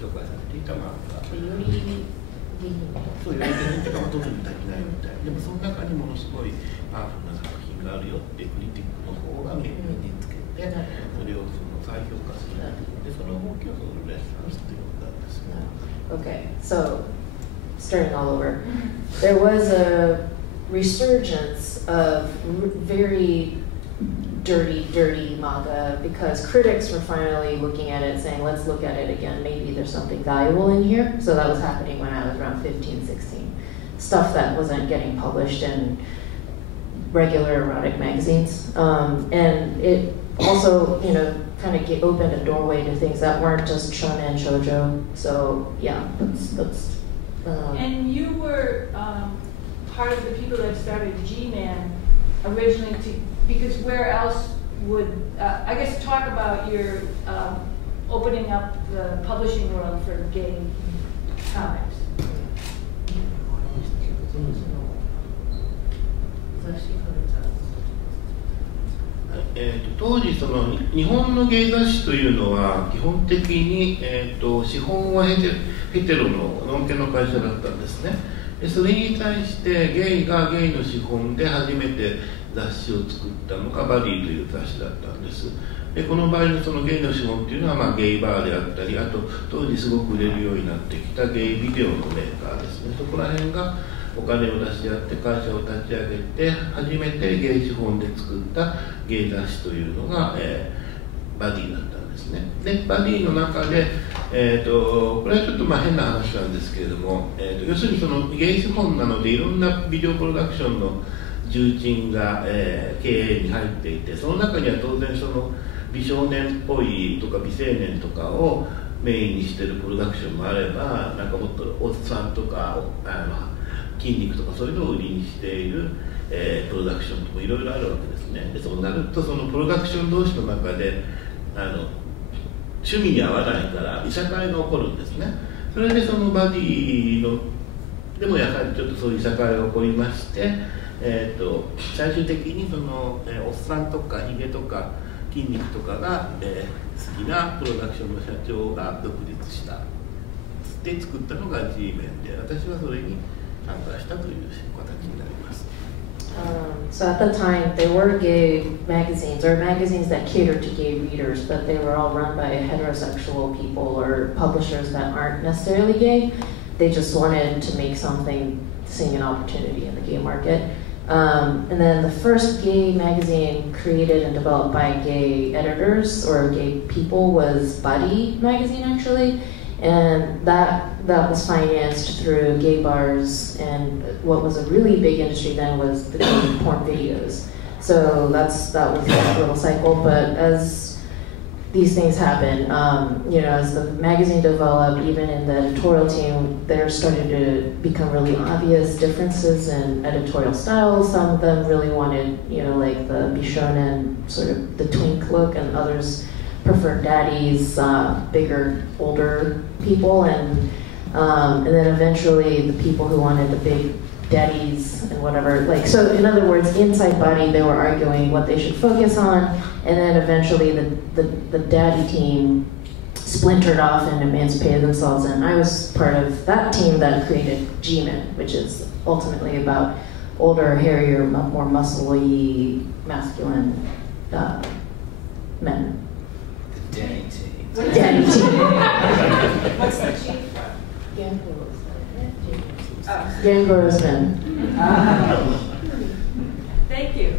紹介されていた漫画。より下品。そうより下品というか特に足りないみたい。でもその中にものすごいパワフルな作品があるよっていうクリティックの方が目につけて、それを再評価する。でその動きをレッサンスということなんですね。Okay, so starting all over, there was a resurgence of very dirty manga because critics were finally looking at it saying, let's look at it again, maybe there's something valuable in here. So that was happening when I was around 15, 16. Stuff that wasn't getting published in regular erotic magazines. And it also, kind of opened a doorway to things that weren't just shonen shoujo. So yeah, that's and you were part of the people that started G-Man originally because where else would, I guess talk about your opening up the publishing world for gay comics. 当時日本のゲイ雑誌というのは基本的に、資本はヘテロのノンケの会社だったんですね。でそれに対してゲイがゲイの資本で初めて雑誌を作ったのがバディという雑誌だったんです。でこの場合のそのゲイの資本というのは、ゲイバーであったり、あと当時すごく売れるようになってきたゲイビデオのメーカーですね。そこら辺がお金を出し合って会社を立ち上げて初めてゲイ資本で作ったゲイ雑誌というのが、バディだったんですね。でバディの中で、これはちょっと変な話なんですけれども、要するにゲイ資本なのでいろんなビデオプロダクションの重鎮が、経営に入っていて、その中には当然美少年っぽいとか美青年とかをメインにしているプロダクションもあれば、なんかもっとおっさんとか筋肉とかそういうのを売りにしている、プロダクションとかいろいろあるわけですね。でそうなるとプロダクション同士の中で趣味に合わないからいさかいが起こるんですね。それでバディのでもやはりちょっとそういういさかいが起こりまして、最終的におっさんとかヒゲとか筋肉とかが、好きなプロダクションの社長が独立したで作ったのが G メンで、私はそれに参加したという形になります。So at the time, there were gay magazines, or magazines that catered to gay readers, but they were all run by heterosexual people or publishers that aren't necessarily gay. They just wanted to make something, seeing an opportunity in the gay market. And then the first gay magazine created and developed by gay editors or gay people was Buddy magazine, actually. And that was financed through gay bars, and what was a really big industry then was the gay porn videos. So that was that little cycle. But as these things happen, as the magazine developed, even in the editorial team, there started to become really obvious differences in editorial styles. Some of them really wanted, like the Bishonen, sort of the twink look, and others preferred daddies, bigger, older people, and then eventually the people who wanted the big daddies and whatever. So in other words, inside Body, they were arguing what they should focus on, and then eventually the daddy team splintered off and emancipated themselves, and I was part of that team that created G-Men, which is ultimately about older, hairier, more muscly, masculine men. Daddy team. Daddy team. What's the chief? Gengoroh's men. Thank you.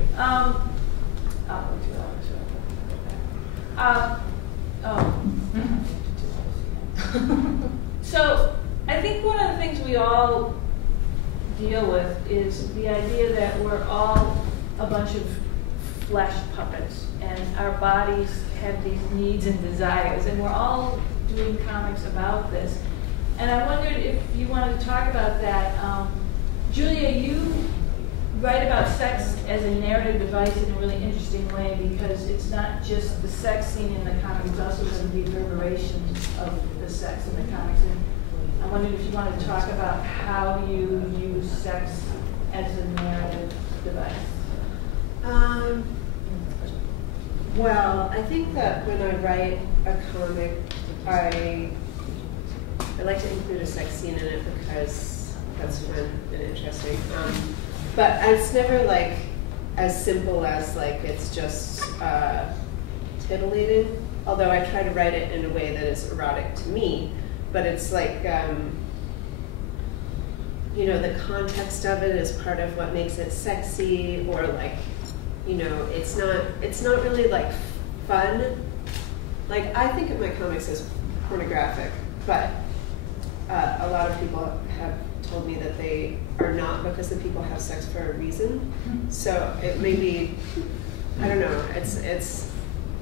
So I think one of the things we all deal with is the idea that we're all a bunch of flesh puppets, and our bodies have these needs and desires, and we're all doing comics about this. And I wondered if you wanted to talk about that. Julia, you write about sex as a narrative device in a really interesting way, because it's not just the sex scene in the comics, it's also the reverberations of the sex in the comics. And I wondered if you wanted to talk about how you use sex as a narrative device. Well, I think that when I write a comic, I like to include a sex scene in it because that's fun and interesting. But it's never like as simple as like it's just titillated. Although I try to write it in a way that is erotic to me, but it's like you know, the context of it is part of what makes it sexy, or like, you know, it's not really like fun. Like, I think of my comics as pornographic, but a lot of people have told me that they are not, because the people have sex for a reason. So it may be, I don't know, it's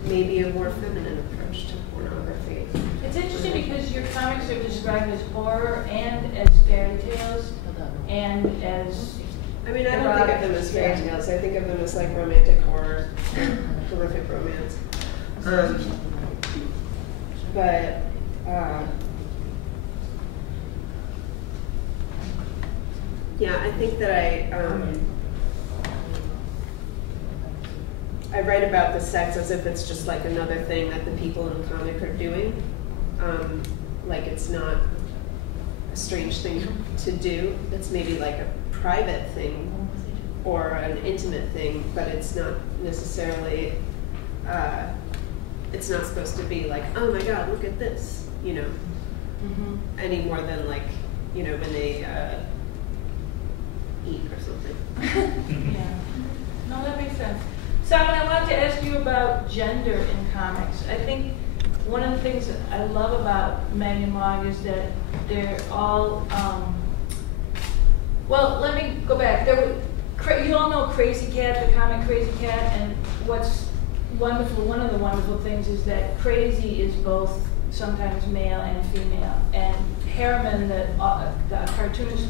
maybe a more feminine approach to pornography. It's interesting because your comics are described as horror and as fairy tales and as... I mean, I don't think of them as fairy tales. I think of them as like romantic horror, horrific romance. But yeah, I think that I write about the sex as if it's just like another thing that the people in the comic are doing. Like, it's not a strange thing to do. It's maybe like a private thing or an intimate thing, but it's not necessarily, it's not supposed to be like, oh my God, look at this, you know, any more than like, you know, when they eat or something. Yeah. No, that makes sense. Simon, I wanted to ask you about gender in comics. I think one of the things that I love about Meg and Mog is that they're all, well, let me go back. You all know Crazy Cat, the comic Crazy Cat, and what's wonderful, one of the wonderful things is that Crazy is both sometimes male and female. And Harriman, the cartoonist,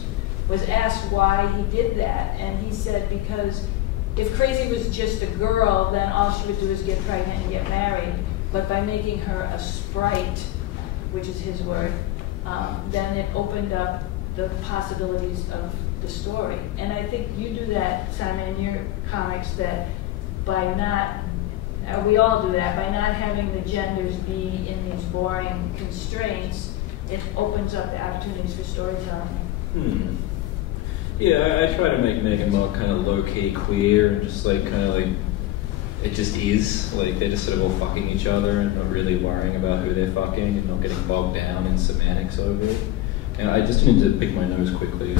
was asked why he did that, and he said because if Crazy was just a girl, then all she would do is get pregnant and get married. But by making her a sprite, which is his word, then it opened up the possibilities of the story. And I think you do that, Simon, in your comics, that by not, we all do that, by not having the genders be in these boring constraints, it opens up the opportunities for storytelling. Yeah, I try to make Meg and Mog kind of low-key queer, and just like kind of like, it just is. Like, they're just sort of all fucking each other and not really worrying about who they're fucking and not getting bogged down in semantics over it. And I just need to pick my nose quickly.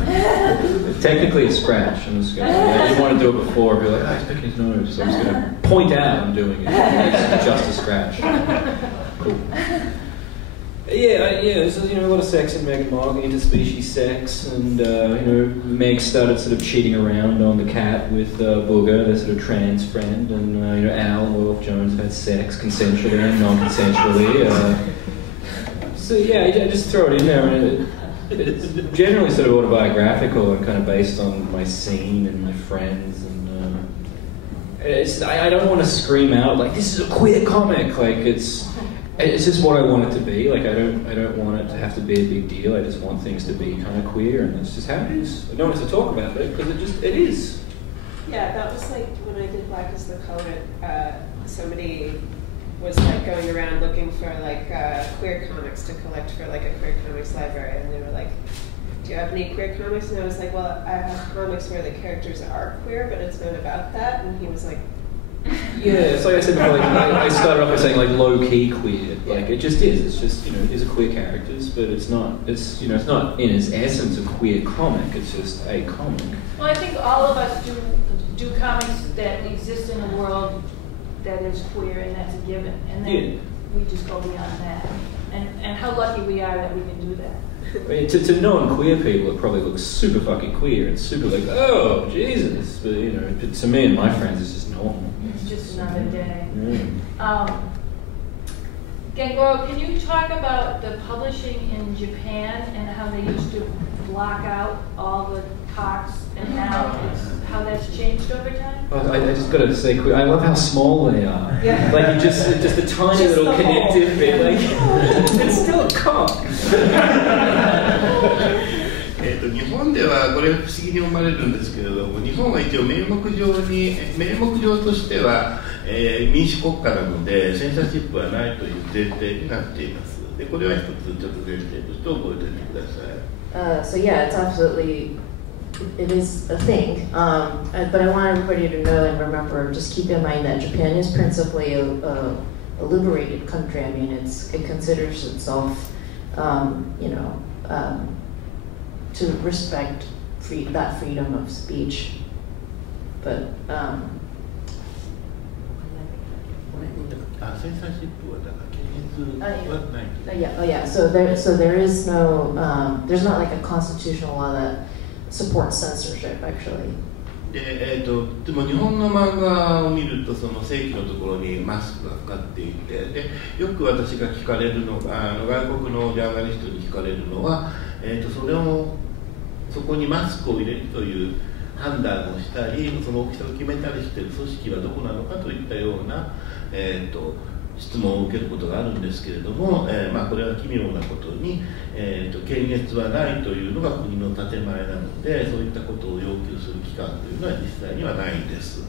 Technically a scratch. I'm just gonna, I didn't want to do it before, be like, he's picking his nose. So I'm just gonna point out I'm doing it. It's just a scratch. Cool. Yeah, there's a lot of sex in Meg and Mog, interspecies sex, and Meg started sort of cheating around on the cat with Booger, their sort of trans friend, and Al and Wolf Jones have had sex consensually and non-consensually. So yeah, I just throw it in there, and it's generally sort of autobiographical and kind of based on my scene and my friends, and I don't want to scream out like this is a queer comic, like it's just what I want it to be. Like, I don't want it to have to be a big deal. I just want things to be kind of queer, and that's just how it is. I don't want to talk about it because it is. Yeah, that was like when I did Black is the Color. Somebody was like going around looking for like queer comics to collect for like a queer comics library, and they were like, "Do you have any queer comics?" And I was like, "Well, I have comics where the characters are queer, but it's not about that." And he was like, yeah, it's like I said before, like, I started off by saying like low-key queer. Like, it just is. It's just, these are queer characters, but it's not, it's not in its essence a queer comic. It's just a comic. Well, I think all of us do comics that exist in a world that is queer, and that's a given. And then we just go beyond that. And how lucky we are that we can do that. I mean, to non-queer people, it probably looks super fucking queer. It's super like, oh, Jesus. But, to me and my friends, it's just normal. It's just another day. Yeah. Gengoroh, can you talk about the publishing in Japan and how they used to block out all the talks and now how that's changed over time? Well, I just got to say quick, I love how small they are. Yeah. Like you just a tiny Just little the connective hole. bit. Like it's still a cock. 日本ではこれ不思議に思われるんですけれども、日本は一応名目上としては、民主国家なのでセンサーシップはないという前提になっています。でこれは一つちょっと前提として覚えておいてください。So yeah, it's absolutely, it is a thing. But I want everybody to know and remember, just keep in mind that Japan is principally a liberated country. I mean, it considers itself, to respect that freedom of speech. But センサーシップはだから検閲はない。yeah. So there is no, there's not like a constitutional law that supports censorship actually. ででも日本の漫画を見るとその正規のところにマスクがかかっていて、でよく私が聞かれるのが外国のジャーナリストに聞かれるのは、そこにマスクを入れるという判断をしたり、その大きさを決めたりしている組織はどこなのかといったような、質問を受けることがあるんですけれども、これは奇妙なことに、検閲はないというのが国の建前なので、そういったことを要求する機関というのは実際にはないんです。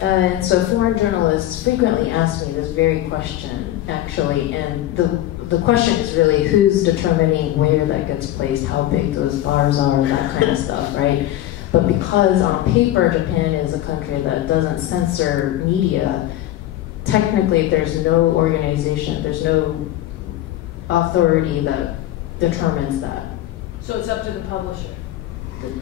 And so foreign journalists frequently ask me this very question, actually, and the question is really who's determining where that gets placed, how big those bars are, that kind of stuff, right? But because on paper Japan is a country that doesn't censor media, technically there's no organization, there's no authority that determines that. So it's up to the publisher. もう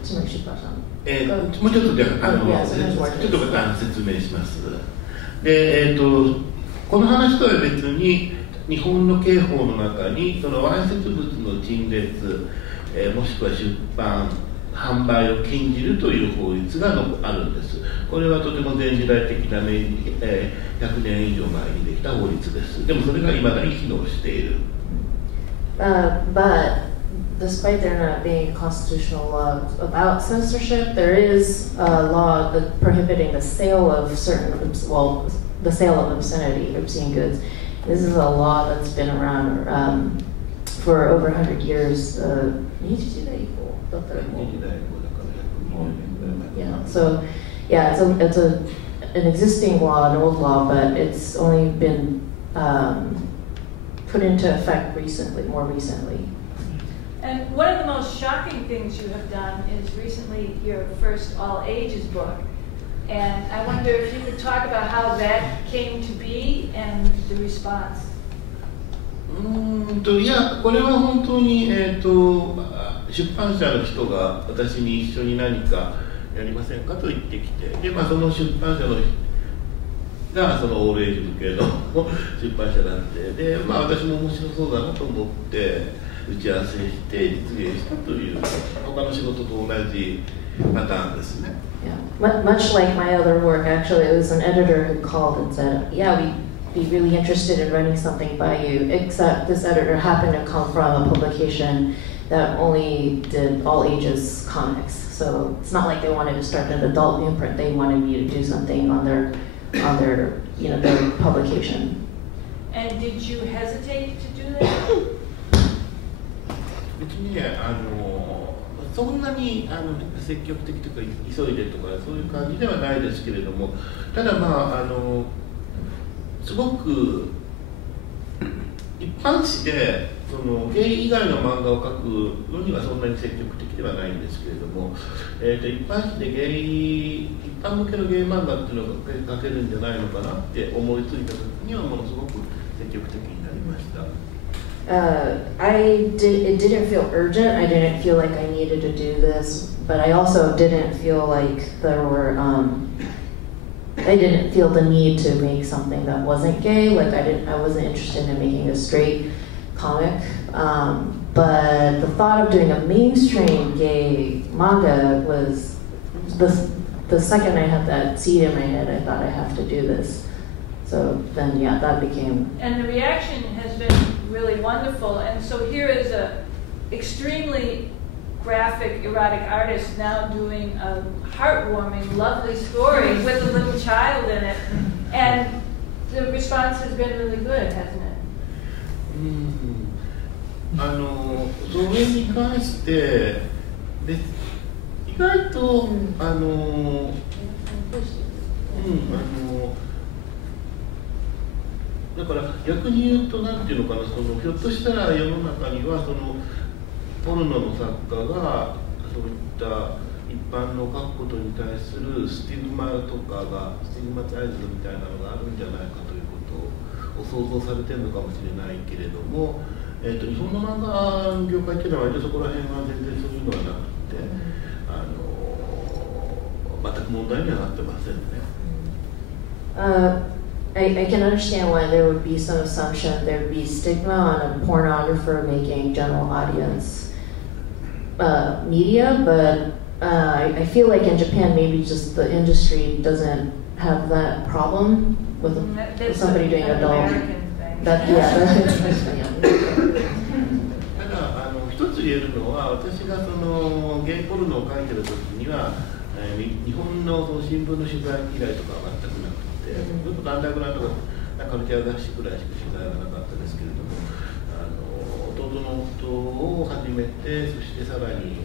ちょっとで説明します。で、この話とは別に日本の刑法の中にそのわいせつ物の陳列、もしくは出版販売を禁じるという法律があるんです。これはとても前時代的な100年以上前にできた法律です。でもそれがいまだに機能している。But despite there not being constitutional law about censorship, there is a law that prohibiting the sale of the sale of obscene goods. This is a law that's been around for over 100 years. Yeah. So, yeah, it's an existing law, an old law, but it's only been put into effect more recently. And one of the most shocking things you have done is recently your first all-ages book. And I wonder if you could talk about how that came to be and the response. いや、これは本当に、出版社の人が私に一緒に何かやりませんかと言ってきて、で、その出版社の人がそのオールエイジ向けの出版社だって、で、私も面白そうだなと思って打ち合わせして実現したという他の仕事と同じパターンですね。Yeah. Much like my other work, actually, it was an editor who called and said, "Yeah, we'd be really interested in running something by you." Except this editor happened to come from a publication that only did all ages comics. So it's not like they wanted to start an adult imprint. They wanted me to do something on their their publication. And did you hesitate to do that? 別にね、そんなに積極的とか急いでとかそういう感じではないですけれども、ただすごく一般紙でそのゲイ以外の漫画を描くのにはそんなに積極的ではないんですけれども、一般紙で一般向けのゲイ漫画っていうのが描けるんじゃないのかなって思いついた時にはものすごく積極的になりました。It didn't feel urgent. I didn't feel like I needed to do this, but I also didn't feel like I didn't feel the need to make something that wasn't gay. Like I wasn't interested in making a straight comic. But the thought of doing a mainstream gay manga was the second I had that seed in my head, I thought I have to do this. So then, yeah, that became. And the reaction has been really wonderful. And so here is a extremely graphic, erotic artist now doing a heartwarming, lovely story with a little child in it. And the response has been really good, hasn't it? それに関してで意外とだから逆に言うとなんていうのかな、ひょっとしたら世の中にはポルノの作家がそういった一般の書くことに対するスティグマとかがスティグマタイズみたいなのがあるんじゃないかということを想像されてるのかもしれないけれども、日本の漫画の業界っていうのは割とそこら辺は全然そういうのはなくて、全く問題にはなってませんね。I can understand why there would be some assumption there would be stigma on a pornographer making general audience media, but I feel like in Japan maybe just the industry doesn't have that problem with somebody doing adult. That, yeah, ただ一つ言えるのは、私がゲイポルノを書いてる時には、日本の新聞の取材依頼とかは全くなくて、ちょっとアンダーグラウンドなカルチャー雑誌くらいしか取材はなかったですけれども、弟の夫を始めて、そしてさらに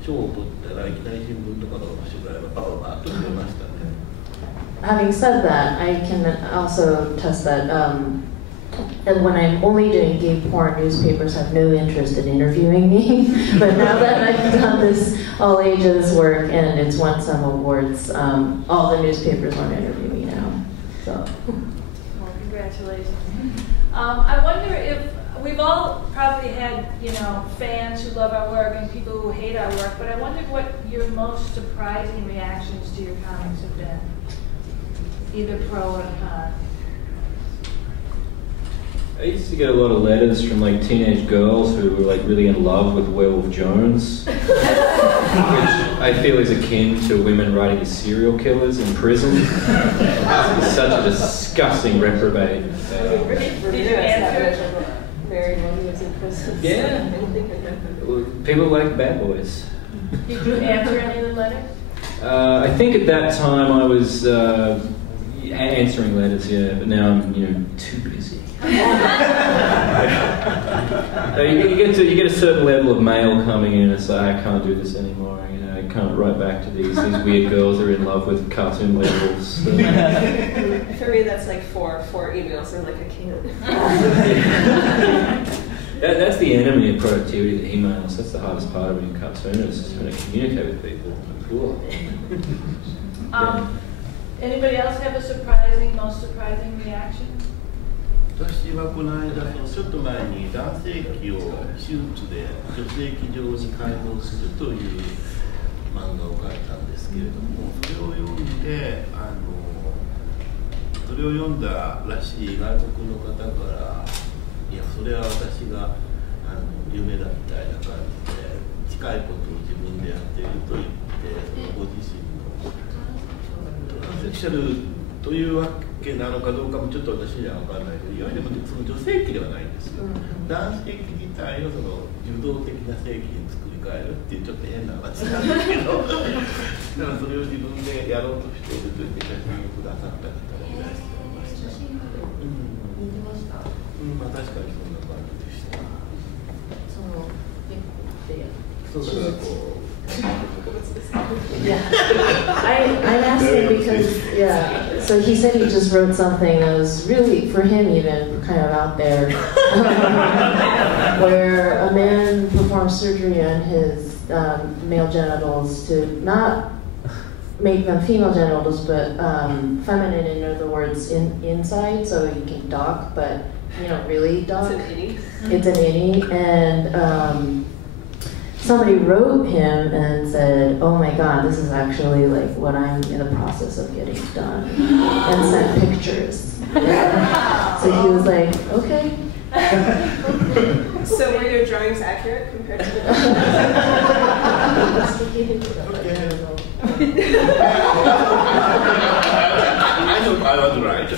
賞を取ったらいきなり新聞とかの取材はバババッと増えましたね。Having said that, I can also test that and when I'm only doing gay porn, newspapers have no interest in interviewing me. But now that I've done this all ages work and it's won some awards, all the newspapers want to interview me now. So. Well, congratulations. I wonder if we've all probably had, fans who love our work and people who hate our work, but I wonder what your most surprising reactions to your comics have been, either pro or con. I used to get a lot of letters from teenage girls who were really in love with Werewolf Jones, which I feel is akin to women writing to serial killers in prison. It's such a disgusting reprobate. Did you answer? Married when he was in prison. Yeah. People like bad boys. Did you answer any of the letters? I think at that time I was answering letters, yeah, but now I'm too busy. You get a certain level of mail coming in and say, I can't do this anymore. I can't write back to these weird girls who are in love with cartoon werewolves. So. For me, that's like four emails. I'm like, I can't. That's the enemy of productivity, the emails. That's the hardest part of being a cartoonist, is trying to communicate with people. Cool. Anybody else have a most surprising reaction? 私はこの間ちょっと前に男性器を手術で女性器上に改造するという漫画を描いたんですけれども、それを読んだらしい外国の方からいやそれは私が夢だみたいな感じで近いことを自分でやっていると言ってご自身のトランセクシャルというわけなのかどうかもちょっと私には分からないけど、いわゆるその女性器ではないんですよ。男性器自体を受動的な性器に作り変えるっていうちょっと変な話なんですけど、だからそれを自分でやろうとしているという写真をくださった方がいらっしゃいました。似てました。まあ確かにそんな感じでした。そうだからこう。Yeah, I'm asking because, yeah, so he said he just wrote something that was really, for him even, kind of out there, where a man performs surgery on his male genitals to not make them female genitals, but feminine, in other words, inside, so you can dock, but, really dock. It's an innie. It's an innie, and somebody wrote him and said, oh my god, this is actually what I'm in the process of getting done, and sent pictures. So he was like, okay. So were your drawings accurate compared to the I know I was right.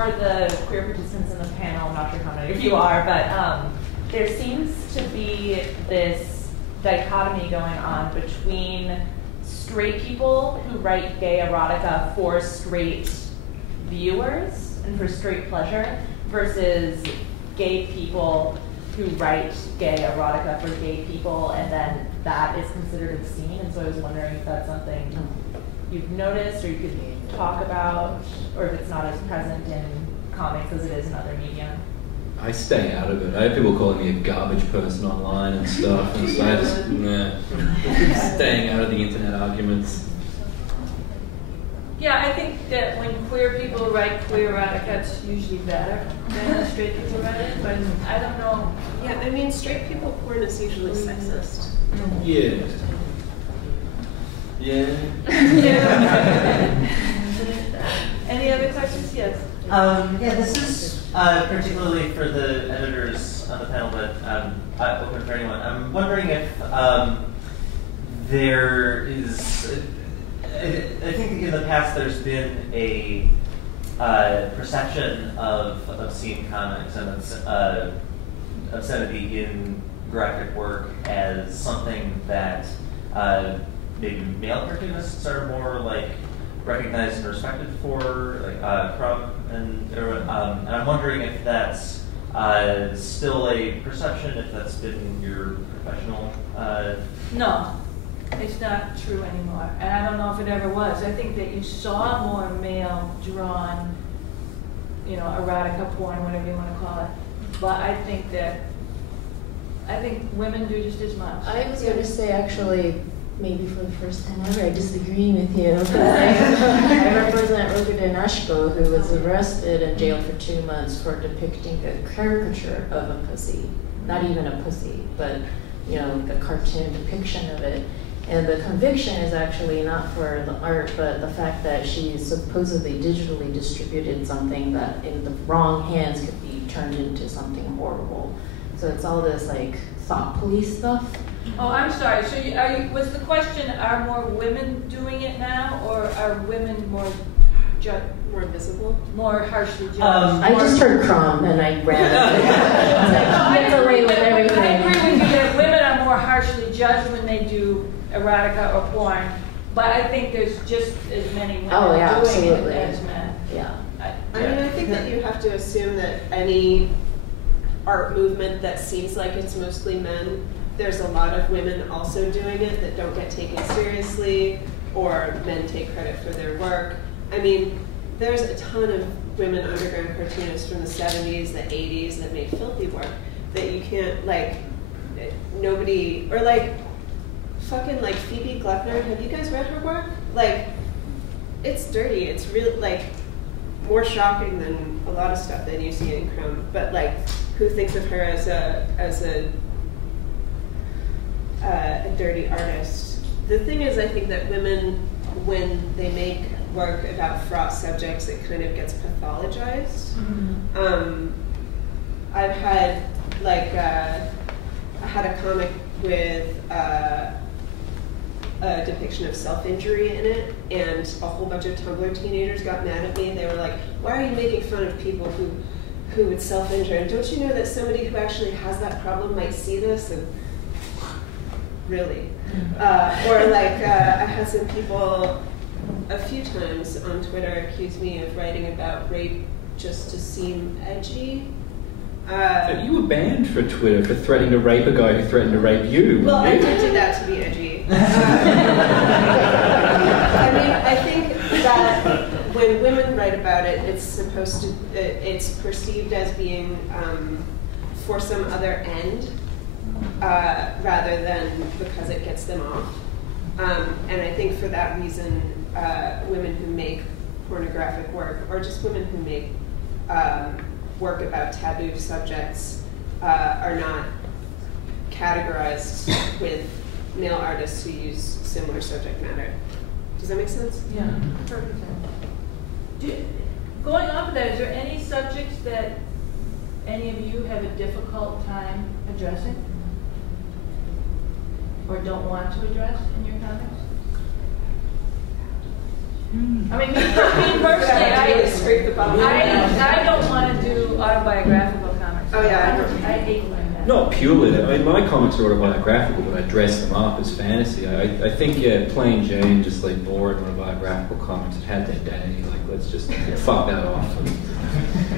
for the queer participants in the panel, I'm not sure how many of you are, but there seems to be this dichotomy going on between straight people who write gay erotica for straight viewers and for straight pleasure versus gay people who write gay erotica for gay people, and then that is considered obscene. And so I was wondering if that's something you've noticed or you could talk about, or if it's not as present in comics as it is in other media. I stay out of it. I have people calling me a garbage person online and stuff, and so I just staying out of the internet arguments. Yeah, I think that when queer people write queer erotica, it's usually better than when straight people write it, but I don't know. Yeah, I mean, straight people porn is usually sexist. Yeah. Yeah. Any other questions? Yes. Yeah, this is particularly for the editors on the panel, but open for anyone. I'm wondering if there is. I think in the past there's been a perception of obscene comics and obscenity in graphic work as something that maybe male cartoonists are more like recognized and respected for, like Crumb, and I'm wondering if that's still a perception, if that's been your professional. No. It's not true anymore, and I don't know if it ever was. I think that you saw more male-drawn, erotica porn, whatever you want to call it. But I think women do just as much. I was going to say, actually, maybe for the first time ever, I disagree with you. I represent Roger Denashko, who was arrested and jailed for 2 months for depicting a caricature of a pussy. Not even a pussy, but like a cartoon depiction of it. And the conviction is actually not for the art, but the fact that she supposedly digitally distributed something that in the wrong hands could be turned into something horrible. So it's all this like thought police stuff. Oh, I'm sorry. So was the question, are more women doing it now, or are women more visible? More harshly judged? I just heard Crumb and I ran. I agree with everything. I agree with you that women are more harshly judged when they do erotica or porn, but I think there's just as many women doing absolutely. it as men. Yeah. I mean, I think that you have to assume that any art movement that seems like it's mostly men, there's a lot of women also doing it that don't get taken seriously, or men take credit for their work. I mean, there's a ton of women underground cartoonists from the 70s, the 80s that made filthy work that you can't, like, nobody, or like, fucking like Phoebe Gluckner, have you guys read her work? Like, it's dirty, it's really, like, more shocking than a lot of stuff that you see in Crumb, but like, who thinks of her as a dirty artist? The thing is, I think that women, when they make work about fraught subjects, it kind of gets pathologized. Mm-hmm. I've had, like, I had a comic with a depiction of self-injury in it, and a whole bunch of Tumblr teenagers got mad at me. They were like, why are you making fun of people who would self-injure? And don't you know that somebody who actually has that problem might see this? And really? Or like, I had some people a few times on Twitter accuse me of writing about rape just to seem edgy. You were banned for Twitter for threatening to rape a guy who threatened to rape you. Well, I did that to be edgy. I mean, I think that when women write about it, it's perceived as being for some other end, rather than because it gets them off. And I think for that reason, women who make pornographic work, or just women who make work about taboo subjects, are not categorized with male artists who use similar subject matter. Does that make sense? Yeah, perfect. Going off of that, is there any subjects that any of you have a difficult time addressing? Or don't want to address in your comics? I mean, me personally, I Yeah, I hate when that. Not purely that. I mean, my comics are autobiographical, but I dress them up as fantasy. I think, yeah, plain Jane, just like boring autobiographical comics that had their day. Like, let's just fuck that off.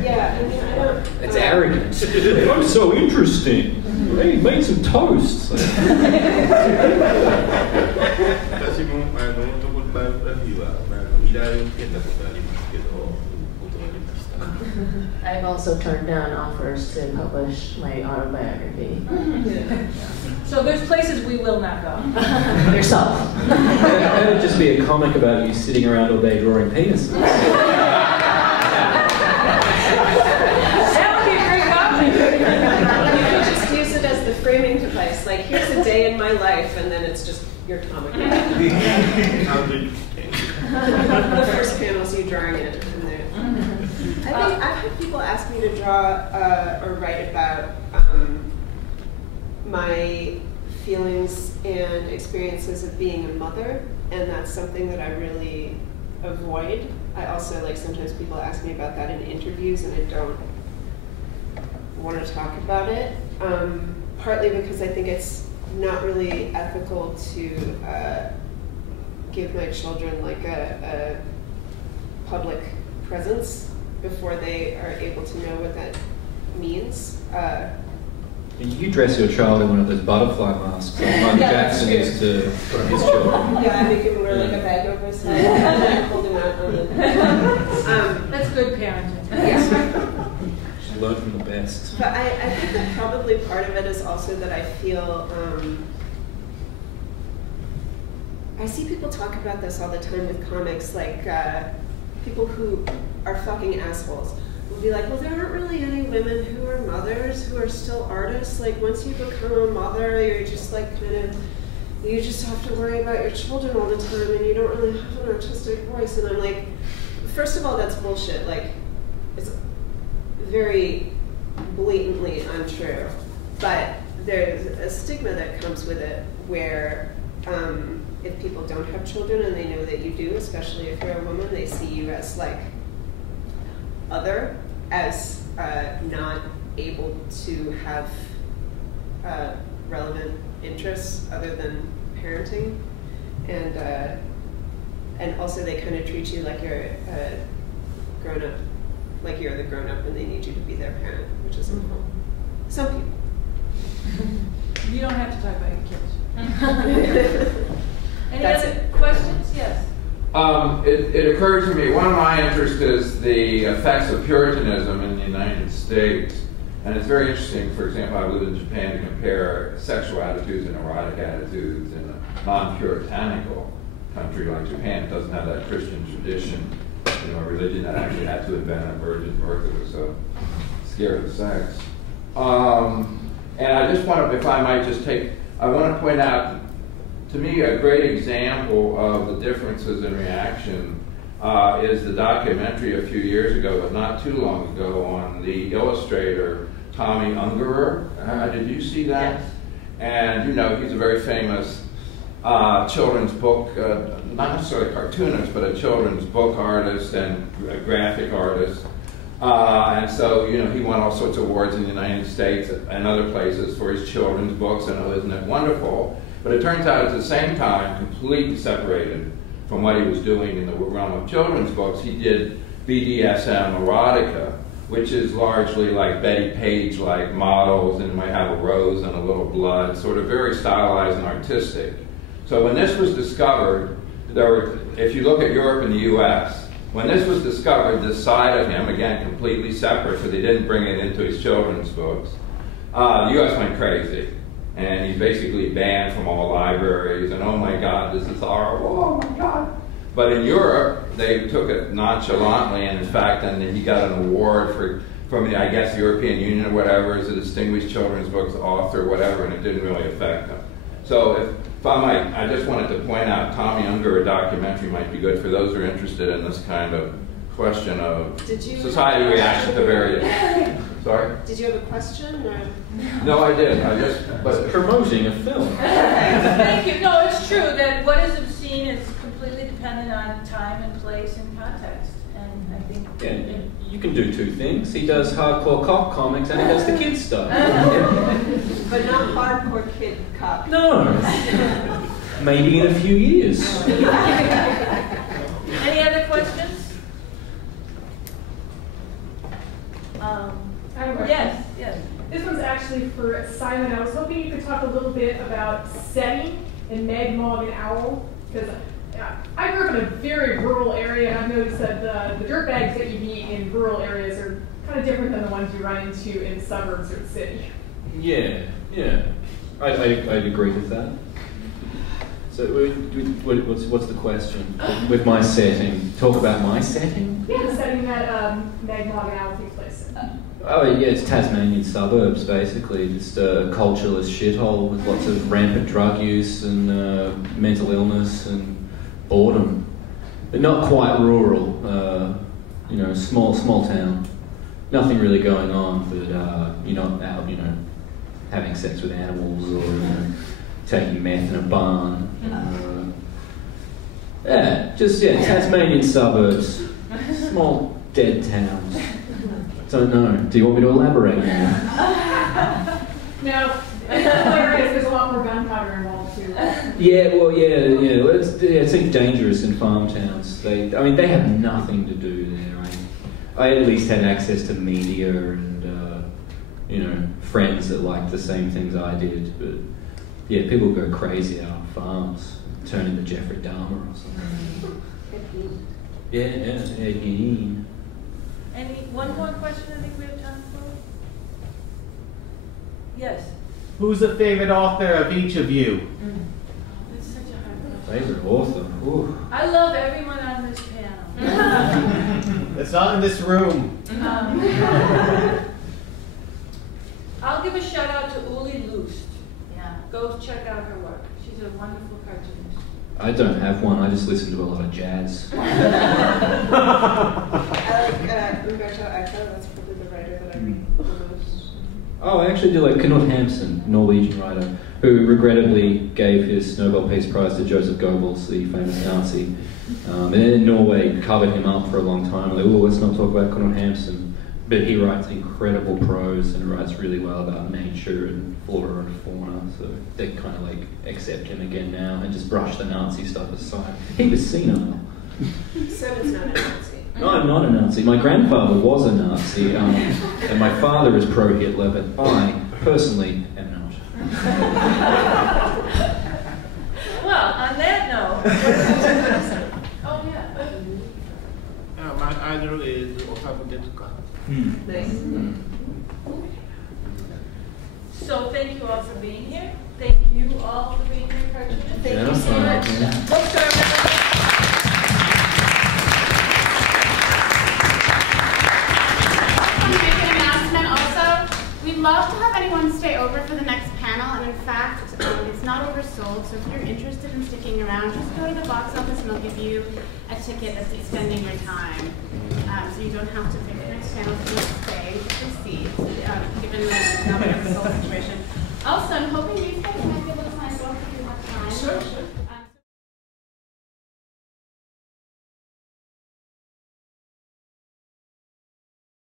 yeah. I mean, I don't. It's arrogant. I'm so interesting. Hey, made some toast. 私もオートバイオグラフィーは依頼を受けたことありますけど、断りました。I've also turned down offers to publish my autobiography. So there's places we will not go. Yourself. That would just be a comic about you sitting around all day drawing penises. That would be a great comic. You could just use it as the framing device. Like, here's a day in my life, and then it's just your comic. The first panel's you drawing it. I think I've had people ask me to draw or write about my feelings and experiences of being a mother, and that's something that I really avoid. I also, like, sometimes people ask me about that in interviews, and I don't want to talk about it, partly because I think it's not really ethical to give my children, like, a public presence before they are able to know what that means. You dress your child in one of those butterfly masks like Michael Jackson used to for his children. Yeah, I make him wear like a bag over his head and then hold him out on the... That's good parenting. Yeah. Should learn from the best. But I think that probably part of it is also that I feel... I see people talk about this all the time with comics, like people who are fucking assholes will be like, well, there aren't really any women who are mothers who are still artists. Like, once you become a mother, you're just like you just have to worry about your children all the time and you don't really have an artistic voice. And I'm like, first of all, that's bullshit. Like, it's very blatantly untrue. But there's a stigma that comes with it where if people don't have children and they know that you do, especially if you're a woman, they see you as like other, as not able to have relevant interests other than parenting, and also they kind of treat you like you're a grown up, like you're the grown up, and they need you to be their parent, which isn't cool. Some people. You don't have to talk about your kids. Any other questions? Yes. It occurred to me, one of my interests is the effects of Puritanism in the United States. And it's very interesting, for example, I lived in Japan, to compare sexual attitudes and erotic attitudes in a non-puritanical country like Japan. It doesn't have that Christian tradition, a religion that actually had to invent a virgin birth that was so scared of sex. And I just want to, if I might just I want to point out, to me, a great example of the differences in reaction is the documentary a few years ago, but not too long ago, on the illustrator Tommy Ungerer. Did you see that? Yes. And he's a very famous children's book, not necessarily cartoonist, but a children's book artist and a graphic artist. And so, he won all sorts of awards in the United States and other places for his children's books, and isn't it wonderful? But it turns out at the same time, completely separated from what he was doing in the realm of children's books, he did BDSM erotica, which is largely like Betty Page-like models, and might have a rose and a little blood, sort of very stylized and artistic. So when this was discovered, if you look at Europe and the US, when this was discovered, this side of him, again, completely separate, so they didn't bring it into his children's books, the US went crazy. And he's basically banned from all libraries, and oh my God, this is horrible, oh my God. But in Europe, they took it nonchalantly, and in fact, then he got an award from the, I guess, the European Union or whatever, as a distinguished children's books author, whatever, and it didn't really affect him. So if I might, I just wanted to point out, Tommy Ungerer documentary might be good for those who are interested in this kind of question of society reaction to various. Sorry? Did you have a question? Or? No, I did. I just was promoting a film. Thank you. No, it's true that what is obscene is completely dependent on time and place and context. and I think Yeah, you can do two things. He does hardcore cop comics and he does the kids stuff. But not hardcore kid cop. No. Maybe in a few years. Any other questions? I have a question. Yes, yes. This one's actually for Simon. I was hoping you could talk a little bit about setting in Meg, Mog, and Owl, because I grew up in a very rural area, and I've noticed that the dirtbags that you meet in rural areas are kind of different than the ones you run into in suburbs or the city. Yeah. I'd agree with that. So what's the question? With my setting? Talk about my setting? Yeah, the setting that Meg, Mog, and Owl takes place in. Oh yeah, it's Tasmanian suburbs basically, just a cultureless shithole with lots of rampant drug use and mental illness and boredom. But not quite rural, small town. Nothing really going on, but you're not out, having sex with animals or taking meth in a barn. Tasmanian suburbs, small dead towns. Don't know. Do you want me to elaborate now? No. There's a lot more gunpowder involved too. It's dangerous in farm towns. They have nothing to do there. I at least had access to media and friends that liked the same things I did. But yeah, people go crazy out on farms, turn into Jeffrey Dahmer or something. Again. One more question I think we have time for? Yes. Who's the favorite author of each of you? That's such a hard question. Favorite author? Ooh. I love everyone on this panel. That's not in this room. I'll give a shout out to Uli Lust. Yeah. Go check out her work. She's a wonderful cartoonist. I don't have one. I just listen to a lot of jazz. I like Umberto Eco. That's probably the writer that I read the most. Oh, I actually do like Knut Hamsun, Norwegian writer, who regrettably gave his Nobel Peace Prize to Joseph Goebbels, the famous Nazi. And then Norway covered him up for a long time. Like, let's not talk about Knut Hamsun. But he writes incredible prose and writes really well about nature and flora and fauna. So they kind of like accept him again now and just brush the Nazi stuff aside. He was senile. Seven's not a Nazi. No, I'm not a Nazi. My grandfather was a Nazi, and my father is pro-Hitler, but I personally am not. Well, on that note. Oh yeah. My idol is Osamu Tezuka. Nice. So thank you all for being here. Thank you all for being here, cartoonists. Thank you so much. We'd love to have anyone stay over for the next panel, and in fact, it's not oversold, so if you're interested in sticking around, just go to the box office and they'll give you a ticket that's extending your time. So you don't have to pick the next panel to stay, just proceed, given the non-oversold situation. Also, I'm hoping you